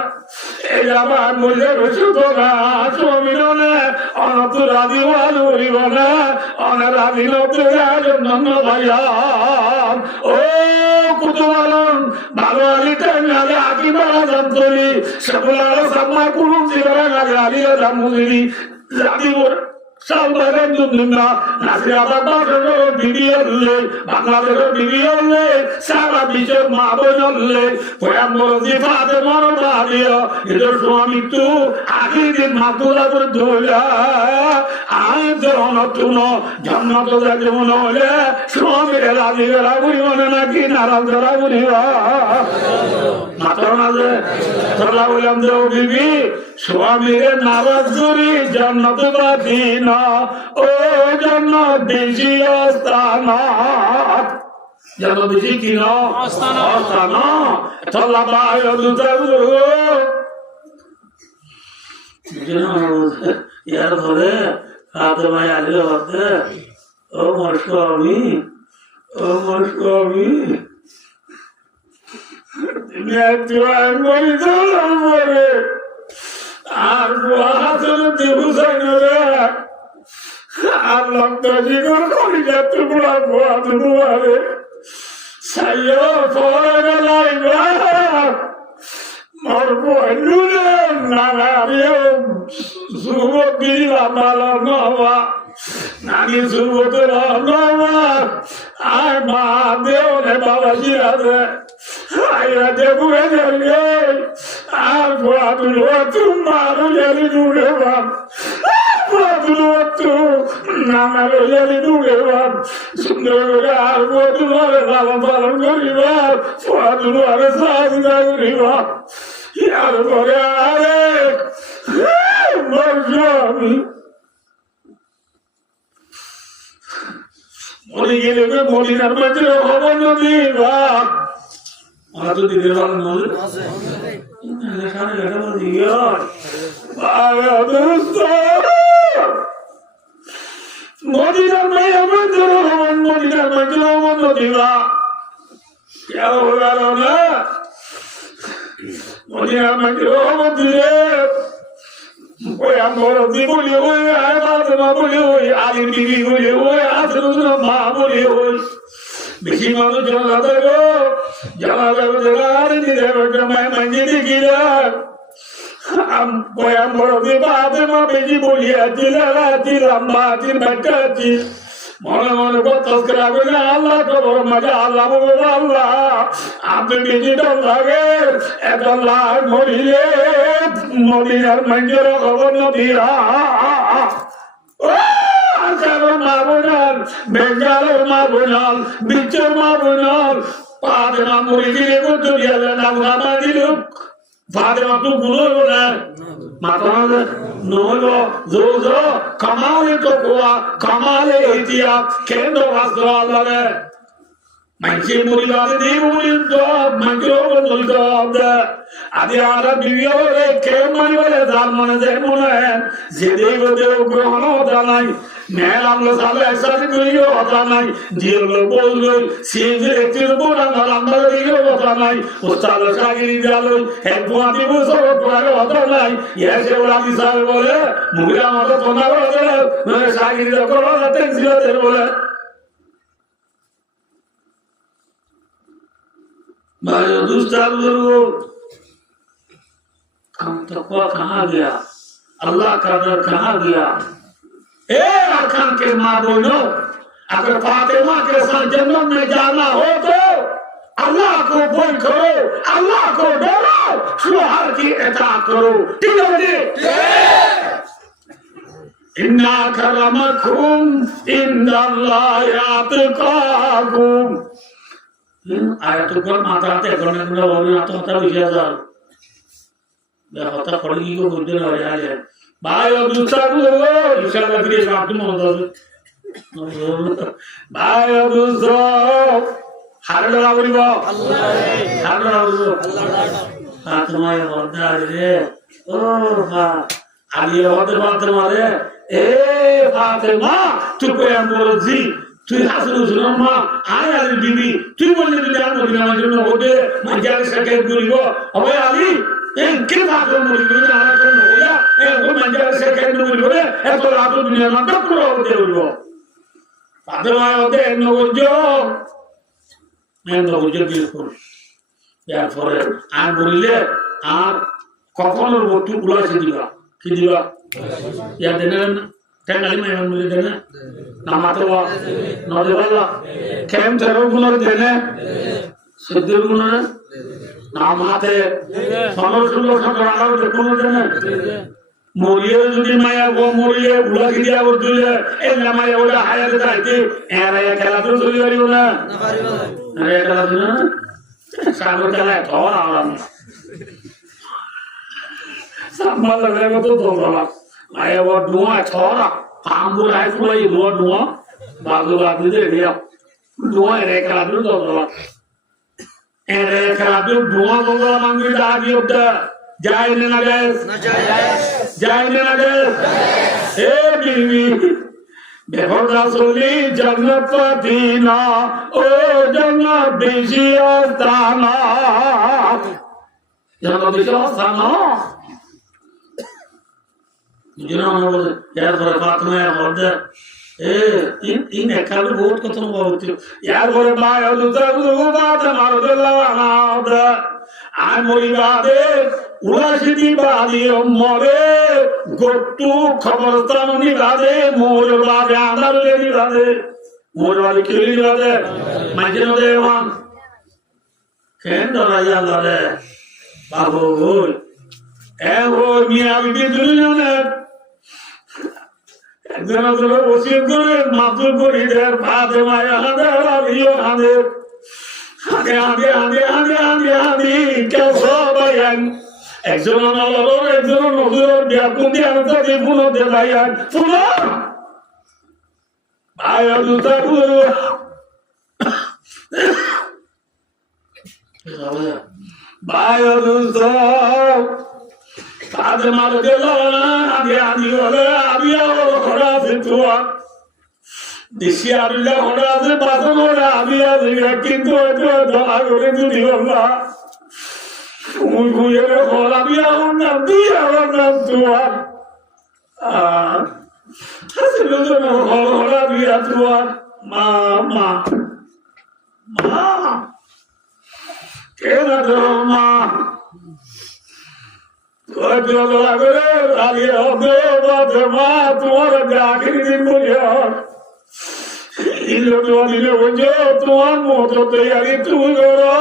एजाबा मुझे वसु दोगा स्वामी ने अनतु राजी वालू रिवना अन राजी लोग जन्नत भाया ओ कुतुवालन बालवाली टेंगाले आकी बाला जंतुली शकुलाला सम्मा कुलुम जिबरा गाली जामुली जाती वो सालबारें दुनिया नासियाबा बाजरो बिबियल्ले बांग्लादेशो बिबियल्ले सारा बीचे माबोयल्ले पोयामोरजी फादे मरबादियो इधर स्वामी तू आखिरी दिन मातुरा पर धोया आए जरोना तूनो जन्नत जाके मनोले स्वामी राजी राबुरी मने ना की नाराज राबुरी वा मातरना जे सरला बोलम जो बीबी स्वामी रे नाराज करी जन्नत बादीना ओ जन्नत दिशी आस्ताना जन्नत दिशी की ना आस्ताना चला बायो दुतरु यार धरे फातिमा आले होते ओ मर्सुआबी मैं तुझे मोरी जान मोरे আর হাসনে দেবু সাইনরে আর লক্ত জিগর করি যাতে বুড়া বুয়া দুয়ারে সাইয়ো ফরে লাইবা মোর বনুরে নাগারিও সুবো বিলা মালা নওয়া নানি সুবো নওয়া আর মা দেওলে বাবা জিরাদে আইরা দেবু এলে আর বুয়া দুলো তুমারু এলি দুলে বাপ নানা রইয়ালি দুর্গেবার সুন্দর করে আর বধুমারে লালন পালন করিবার ফুয়াদুয়ারে সাজা করিবার ইয়ার পরে আরে আমি মনে গেলে মদিনার মাঝে হব নদী বা ওরা তো দিনের ভালো নদী মদিনার মাঝে মদিনার মাঝে হব নদী বা কেউ গেল না মদিনার মাঝে হব দিলে ওই আমার বলি ওই মা বলি ওই আলিম বিবি বলি ওই আসল মা বলি ওই বেশি মানুষ জমা থাকো জমা থাকো জেলারে দিলে জমায় মাঝে দেখিলা আমার বাদে মা বেশি বলিয়া দিলাম মাটির বাচ্চা আছি মনে মনে বতাস করা বলে আল্লাহ খবর মাঝে আল্লাহ বলবো আল্লাহ আপনি বেশি ডর লাগে এত লাখ মরিলে মদিনার মঞ্জুর খবর নদীরা মা বোনাল বেঙ্গালের মা বোনাল বিচ্ছের মা বোনাল পাদেমা মরি দিলে দুনিয়া নাম নামা দিল পাদেমা তো গুলো না মাতা নলো জোজো কামালে তো কোয়া কামালে ইতিয়া কেন রাস্তা আল্লাহ মাইকে মরিবাদে দেব বলিন্ত মাইকে বলিন্ত আদি আর বিবিয়রে কে মারিবালে জান মনে যায় মনে যে দেব দেব গ্রহণ হতা নাই মেল আমলো সালে একসাথে করিও হতা নাই যেগুলো বললো সে যে একটির বোনা আমরা দিও হতা নাই ওস্তাদ সাগিরি দিয়ালো এক বুয়াতি বছর পরে হতা নাই এসে ওরা দিশাল বলে মুগিরা মতো তোমরা বলে সাগিরি করো যাতে ছিল বলে भाई दूसरा लोग हम तकवा कहाँ गया अल्लाह का डर कहाँ गया ए अरकान के माँ बोलो अगर फातिमा के साथ जन्नत में जाना हो तो अल्लाह को भूल करो अल्लाह को डरो शोहर की इताअत करो ठीक है इन्ना करमकुम इंदल्लाहि अतकाकुम आयतों पर मात्राते करने को बोलने आता होता है विजयदार होता पढ़ी को बोलते ना यार है भाई अब दूसरा बोलो इंशाल्लाह फिर एक बात में होता है भाई अब दूसरा हार लगा बोली बा हार लगा बोलो फातिमा ये होता है ओ हाँ आगे होते फातिमा ए फातिमा तू कोई अमरोजी তুই হাসিল শুনলাম মা আয় আলী বিবি তুই বললি দিলে আর মরি আমার জন্য ওটে মাঝারে সাথে করিব হবে আলী কে ভাবলো মরি গেলে আর কেন হইয়া ও মাঝারে সাথে করিব এত রাত দুনিয়ার মধ্যে পুরো হতে হইব তাদের হতে নবজ নবজ বিলকুল এরপরে আর বললে আর কখনো বটু উলাসে দিবা কি দিবা ইয়া দেন Kenali main mulai dene, nama tuwa, nol wala, kem terus gunor dene, sedir gunor, nama te, solar sulo sakral gunor dene, moriye jadi maya go moriye, ulah kita berdua, nama maya ulah hayat kita itu, raya kalau tu suri bari guna, raya kalau tu na, sabar kalau thora orang, sama lagi tu thora. आया वो धुआं छोड़ा आंबुर है पूरा ये धुआं बाजू बाजू दे दिया धुआं एक रात में तो बोला एक रात में धुआं तो बोला मांगी दादी उधर जाए ना जाए ए बीवी बेहोदा सोली जन्नत पतीना ओ जन्नत बिजी आस्ताना जन्नत बिजी आस्ताना जिन्होंने बोले यार बड़े बात में बोलते इन एकाल बहुत को तुम बोलते हो यार बड़े माया दूसरा दूसरा बात हमारे दिल लगाना होता आय मोरी बाते उलासिती बादी मोरे गोट्टू खबरस्तान निभादे मोर बादे आंदर ले निभादे मोर वाले क्यों निभादे मजे में देवान केंद्र राजा लाले बाबू बोल वो मियाँ बीबी दुनिया ने একজন বসিয়ে করে মাতুর করি দেয় ভাতে মায়া হাঁদে আলিও হাঁদে হাঁদে হাঁদে হাঁদে হাঁদে হাঁদে হাঁদি কেউ সবাই একজন নলর একজন নজর ব্যাকুম দিয়ে আনতে দিয়ে পুনঃ দিয়ে ভাইয়ান পুনঃ ভাই জুতা পুরো ভাই জুতা তাদের মারো দিল না আগে আনি হলে আমি হরা আছে তোমার দেশি আরুলা হরা আছে বাসন হরা আমি আছি কিন্তু ধরা করে তুলি না ফুল ফুলের হল আমি আমার নাম তুই আমার নাম তোমার হল হরা বিয়া তোমার মা মা মা কে না তো মা তোমার মতো তৈরি তুমি করো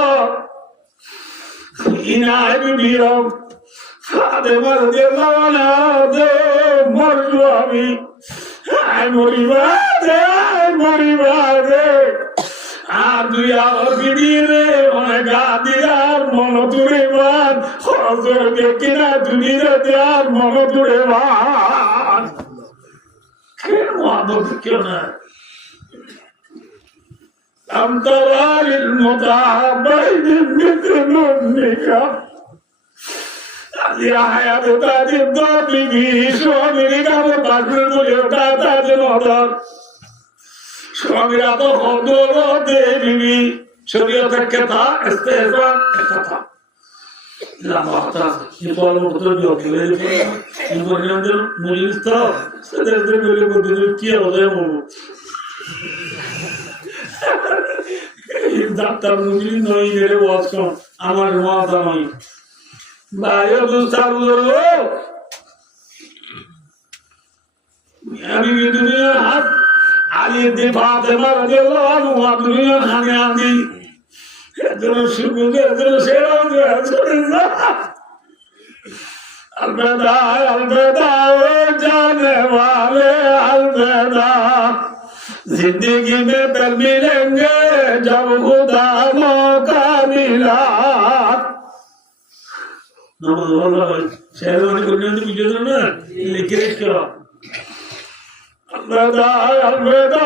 মরবো আমি মরিবা মরিবা রে আর দুই আবার ফিরিয়ে রে অনেক দিয়ার মন তুলে বান হজর কিনা তুমি দেয়ার মন তুলে বান কেন আদর কেউ না অন্তরালিল মুতাহাব্বাইন মিথলুন্নিকা আজি হায়াত তাজিব দবিবি স্বামীর গাবো বাগল বলে তাজে নদর স্বামীরা তো হদর দেবী শরীয়তের কথা ইস্তেহসান কথা lama atrás y todo lo otro yo que le digo y poniendo muy listo se desde que le puedo decir quiero de uno y doctor muy no y le was con আমার মাথা নাই ভাইও দুস্তারুলো আমি দুনিয়া হাত আলী দি ফাতেমা রাদিয়াল্লাহু আনহা দুনিয়া খানে আনি এদের সুগুদে এদের সেরা চলে अलविदा अलविदा जाने वाले अलविदा जिंदगी में फिर मिलेंगे जब खुदा मौका मिला शेर को ना लिखे क्या अलविदा अलविदा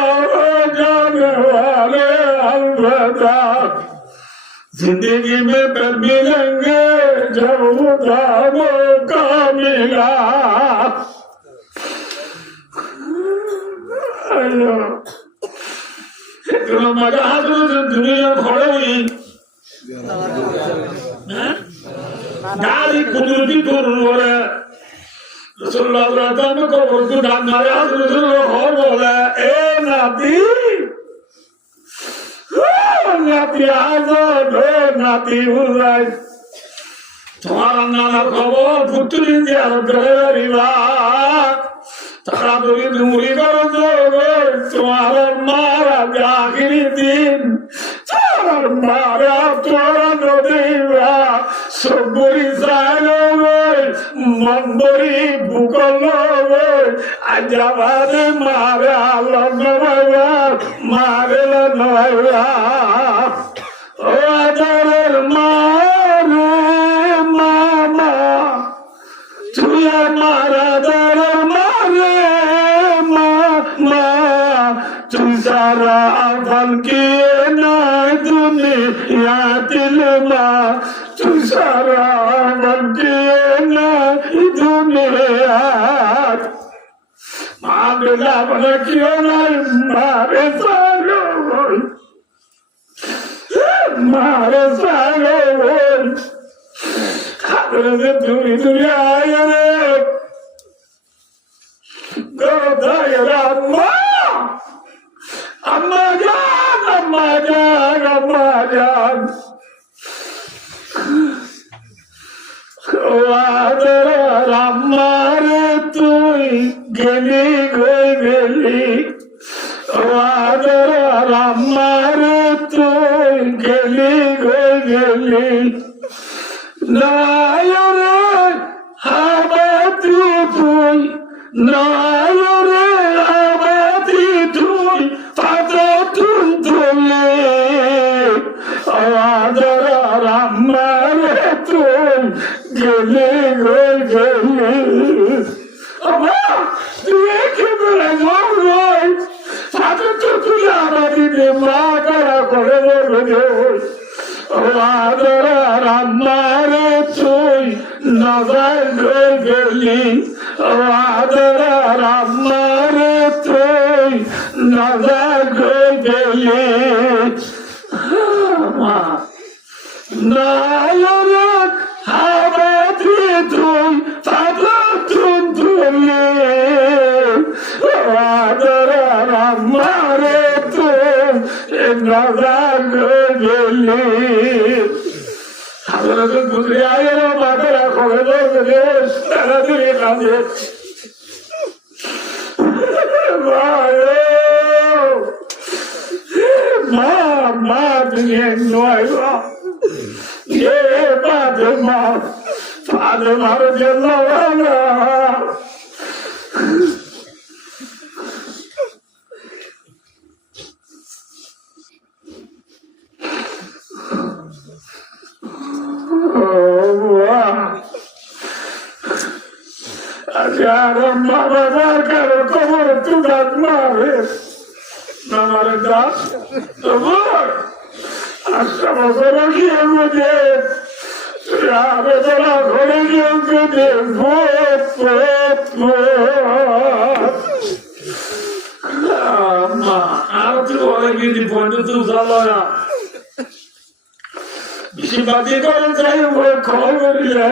जाने वाले अलविदा जिंदगी में फिर मिलेंगे जब खुदा मौका मिला मजा दुनिया खड़े हुई गाली कुदरती दूर हो रहा रसुल्लाह में कबर को ढाक मारे और बोला ए नाती नाती आजो ढो नाती हुलाई तुम्हारा नाना खबर पुत्री दिया गरीबा तारा दूरी दूरी करो तुम्हारा मारा आखिरी दिन तुम्हारा मारा तोरा नदीवा सबरी सालो मंदरी बुकलो अजबाद मारा लनवा मारे लनवा ओ अदर मारे मामा तुया मारा दर मारे मामा तू सारा अफल किए ना दुनिया दिल माँ तू सारा अफल किए ना दुनिया माँ बिना बना क्यों ना मारे सारो खबर दूरी दुनिया आया रे गोदायरा अम्मा जान अम्मा जान अम्मा जान वादर अम्मा रे तू गेली गई गेली वादर अम्मा रे तू गेली गई गेली नायरे हाबती तुई नायरे আমার তুই গেলে গেলে তুই একেবারে সাথে তো তুই আমাদের মা করা করে বলবে আমার তুই নজর গেলি আমার তুই নজর গেলি নায়ক হবে তুই তুলে আমার তুই নজর গেলি গুজরে আয়ের মাথারা করে তারা দিয়ে কাঁদে মা তুমি নয় মার জন্য খবর তো ডাক মারে আমার দাস আটটা বছর গিয়ে বুঝে ঘরে গিয়ে আর তুই অনেক পর্যন্ত উঠালয়া বেশিরভাগই করে চাই খবর করিলে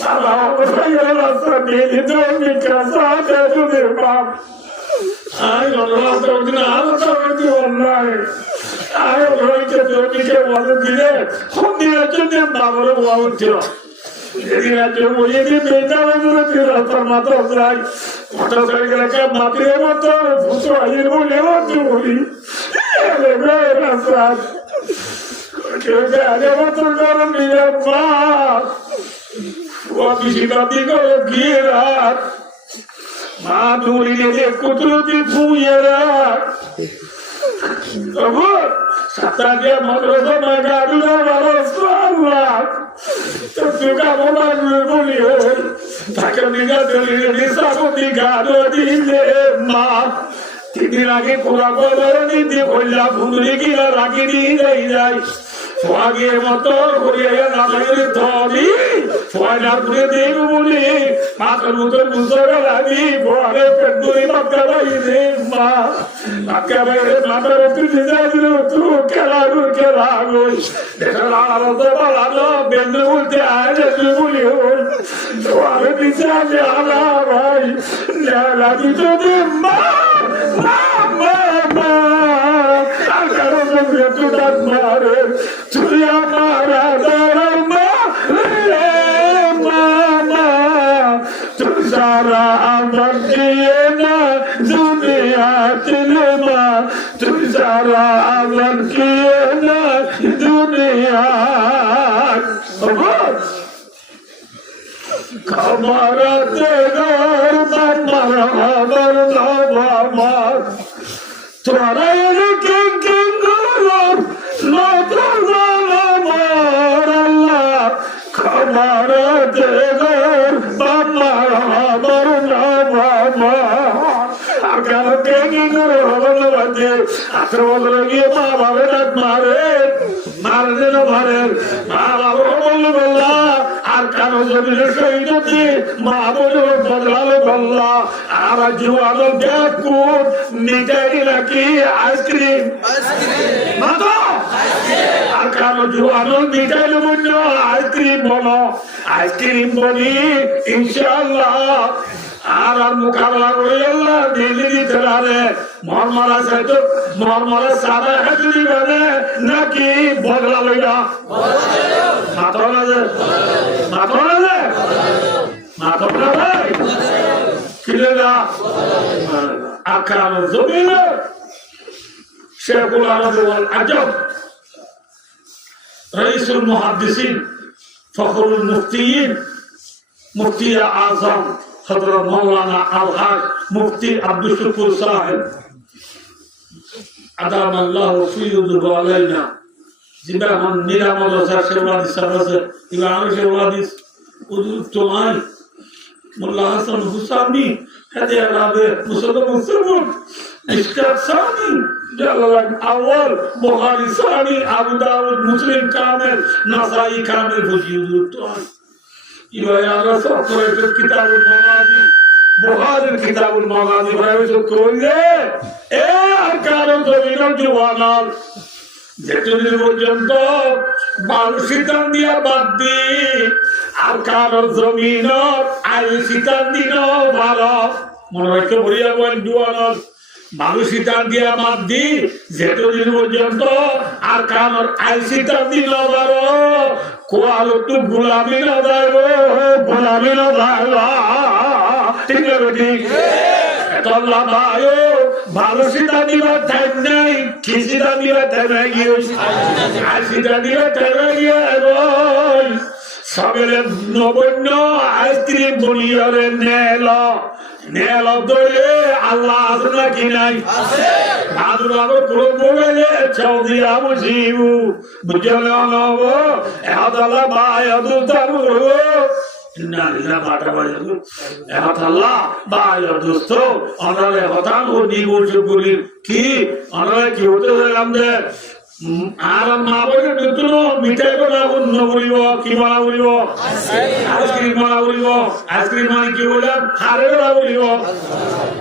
বাবা রাস্তা দিয়ে দিতে বাপ আয় অন্যায় আয় রয়েছে জমিকে বলে দিলে সন্ধির জন্য বাবার বল ছিল রাস্তার মাথা যায় মোটর সাইকেলকে মাতির মতো ভূত আইয়ের বলে বলি রাস্তা আগে মতো গরম নিয়ে বাপ বেশিরভাগই করে গিয়ে রাখ মা দৌড়িলে কুতুরতি ফুয়ে রাখ সাতটা দিয়ে মাদ্রাসা না গাড়ুনা মানুষ তুকা বলা বলি তাকে দিঘা দিলে সাপতি গাড়ো দিলে মা 3 দিন আগে কোরা বলার দিতে কইলা ভুলে গিয়া রাখি দিয়ে যাই আগের মতো ঘুরিয়ে নামের ধরি ফয়নার ঘুরে দেখব বলি মাথার মতো বুঝতে লাগি ঘরে পেটুরি বাক্কা বাইরে মা বাক্কা বাইরে মাথার উপরে দিল তু খেলাগো দেখা আলাদা বালানো বেন্দ্র বলতে আয় বলি আমি দিশে আলা ভাই লাগি তো মা মারে তুই আমার তুই সারা আমার দিয়ে না দুনিয়া মা তুই সারা আমার দিয়ে না দুনিয়া খামারাতে আমার আমার তোরা খাবার দেগর বাবা আমার বাবা আর কেন কেঙ্গি করে হলো বাজে 18 বছর গিয়ে মা বাবা ডাক মারে না মারেন মা বাবা বললো বললা আর কারো জমিনে শহীদ হচ্ছে মা বলে বদলালো বললা আর জুয়ানো ব্যাকুট মিঠাই নাকি আইসক্রিম আর কারো জুয়ানো মিঠাই বলল আইসক্রিম বলি ইনশাআল্লাহ আর মোকাবেলা করে আল্লাহ দিল্লি দিতে পারে মরমরা চাইতো মরমরা সাদা হাতুড়ি মানে নাকি বদলা লইলা মাথা কিনে না আক্রাম জমিন শেখুল আরব ওয়াল আজব রইসুল মুহাদ্দিসিন ফখরুল মুফতিয়িন মুফতি আজম হযরত মাওলানা আল-হক মুফতি আব্দুল শুকুর সাহেব আদামাল্লাহু ফি যুদু আলাইনা যেটা এখন নিরামল শেরওয়াদিস আছে এবার আরো শেরওয়াদিস তোমার মোল্লা হাসান হুসামি হাদিয়া রাবে মুসলমান ইশকাত সানি জালাল আউয়াল বুখারী সানি আবু দাউদ মুসলিম কামিল নাসাই কামিল বুঝিয়ে তো এবার আমরা সব করে কিতাবুল মাগাজি বুখারীর কিতাবুল মাগাজি ভাবে তো কইলে এ আর কারণ জমিনের জওয়ানার যেদিন পর্যন্ত মানুষ শীতান দিয়া বাদ দি আর কারোর জমিনের আইল শীতান দিন ভালো মনে রাখতে বলিয়া বলেন জওয়ানার মানুষ শীতান দিয়া বাদ দি যেদিন পর্যন্ত আর কারোর আইল শীতান দিন ভালো কোয়াল তো গোলামি না যাইব গোলামি না যাইব ঠিক আছে ঠিক তল্লা ভাইও ভালো সিধা দিবার টাইম নাই কি সিধা দিবার টাইম গিয়ে আর সিধা দিবার টাইম গিয়ে সবের নবন্য আইসক্রিম বলিয়ারে নেল দলে আল্লাহ আসনা কি নাই আদুরাগো কুলো বলে চৌদি আমজিবু বুঝলে নব এহাদালা ভাই আদুদারু না না বাটা বাজু এহাদালা ভাই আদুস্ত অনালে হতান ও নিবুজগুলি কি অনালে কি হতে আমাদের আর মা বলে নতুন মিঠাই বানা অন্য বলিব কি বানা বলিব আইসক্রিম বানা বলিব আইসক্রিম মানে কি বললাম হারে বানা বলিব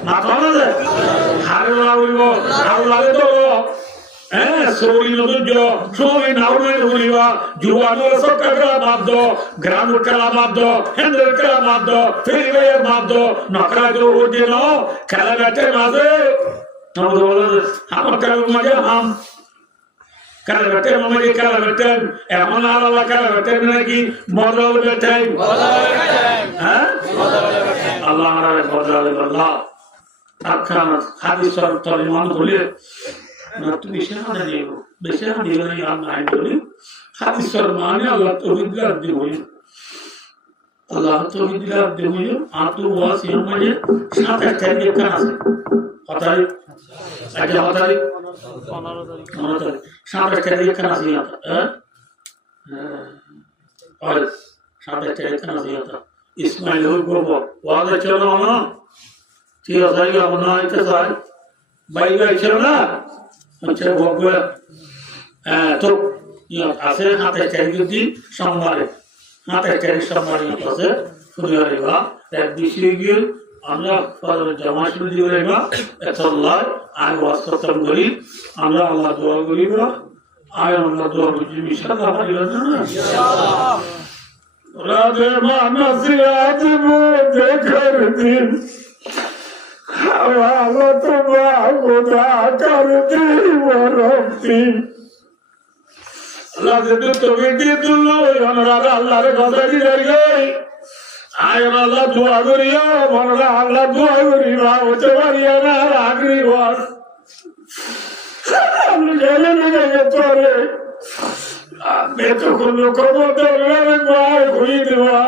মাথা না যায় হারে বানা বলিব আর লাগে তো হ্যাঁ সৌরি নতুন সৌরি নাউনের বলিব জুয়ানোর সরকার খেলা বাধ্য গ্রামের খেলা বাধ্য হেন্দ্রের খেলা বাধ্য ফেরিবাইয়ের বাধ্য নকরা কেউ ওঠে ন খেলা ব্যাটের মাঝে আমার খেলার মাঝে হাম কালা বেটেন আমাকে কালা বেটেন এমন আলাদা কালা বেটেন নাকি বদল বেটেন হ্যাঁ আল্লাহ আমারে বদল আল্লাহ আখান হাদিস তরজমান বলে না তুমি শাহাদা দিও বেশাহাদা দিও না আল্লাহ বলি হাদিস মানে আল্লাহ তৌহিদ দিও আল্লাহ তৌহিদ দিও আতু ওয়াসি মানে সাথে থেকে কাজ কথাই আচ্ছা কথাই 15 তারিখ সামনে থেকে এখানে আসি আর সামনে থেকে এখানে আসি ইসমাইল গোব ওয়াদা ছিল না ঠিক আছে আমরা এটা যাই বাইরে ছিল না আচ্ছা গোব তো আছে হাতে থেকে দিন সোমবারে হাতে থেকে সোমবারে আছে ফুরিয়ারিবা এক দিশে গিয়ে আমরা জামা শুরু দিয়ে রেখা এতল্লাহ আয় ওয়াজ করতাম করি আমরা আল্লাহ দোয়া করিব আয় আল্লাহ দোয়া করি ইনশাআল্লাহ রাধে মানসিয়াত মুঝে কর দিন হাওয়া তোমা খোদা কর দি ওরতি আল্লাহ যে তুমি দিয়ে তুললো আমরা আল্লাহর কথা দিয়ে যাই আয় আল্লাহ দোয়া করিও মনরা আল্লাহ দোয়া করিবা হতে পারিয়া না আগ্রী ওয়াজ আমি গেলে না তোরে আমি তো কোনো খবর ঘুরিয়ে দেওয়া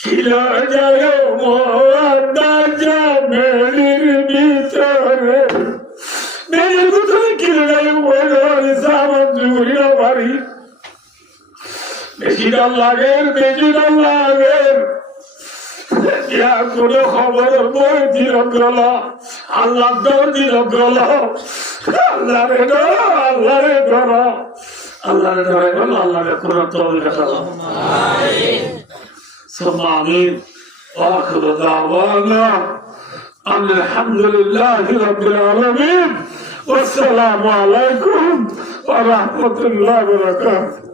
খিলা যায় মোয়াদা মেলির ভিতরে মেলির ভিতরে খিলে যায় ওই সামান জুড়িয়া বাড়ি বেশি দাম লাগের বেশি দাম লাগের কোনো খবর বই দিল গেল আল্লাহ দর দিল গেল আল্লাহ রে আল্লাহ রে ধর আল্লাহ রে ধরে গেল আল্লাহ রে কোন আমিন আখির দাওয়ানা আলহামদুলিল্লাহি রাব্বিল আলামিন ওয়াসসালামু আলাইকুম ওয়া রাহমাতুল্লাহি ওয়া বারাকাতুহু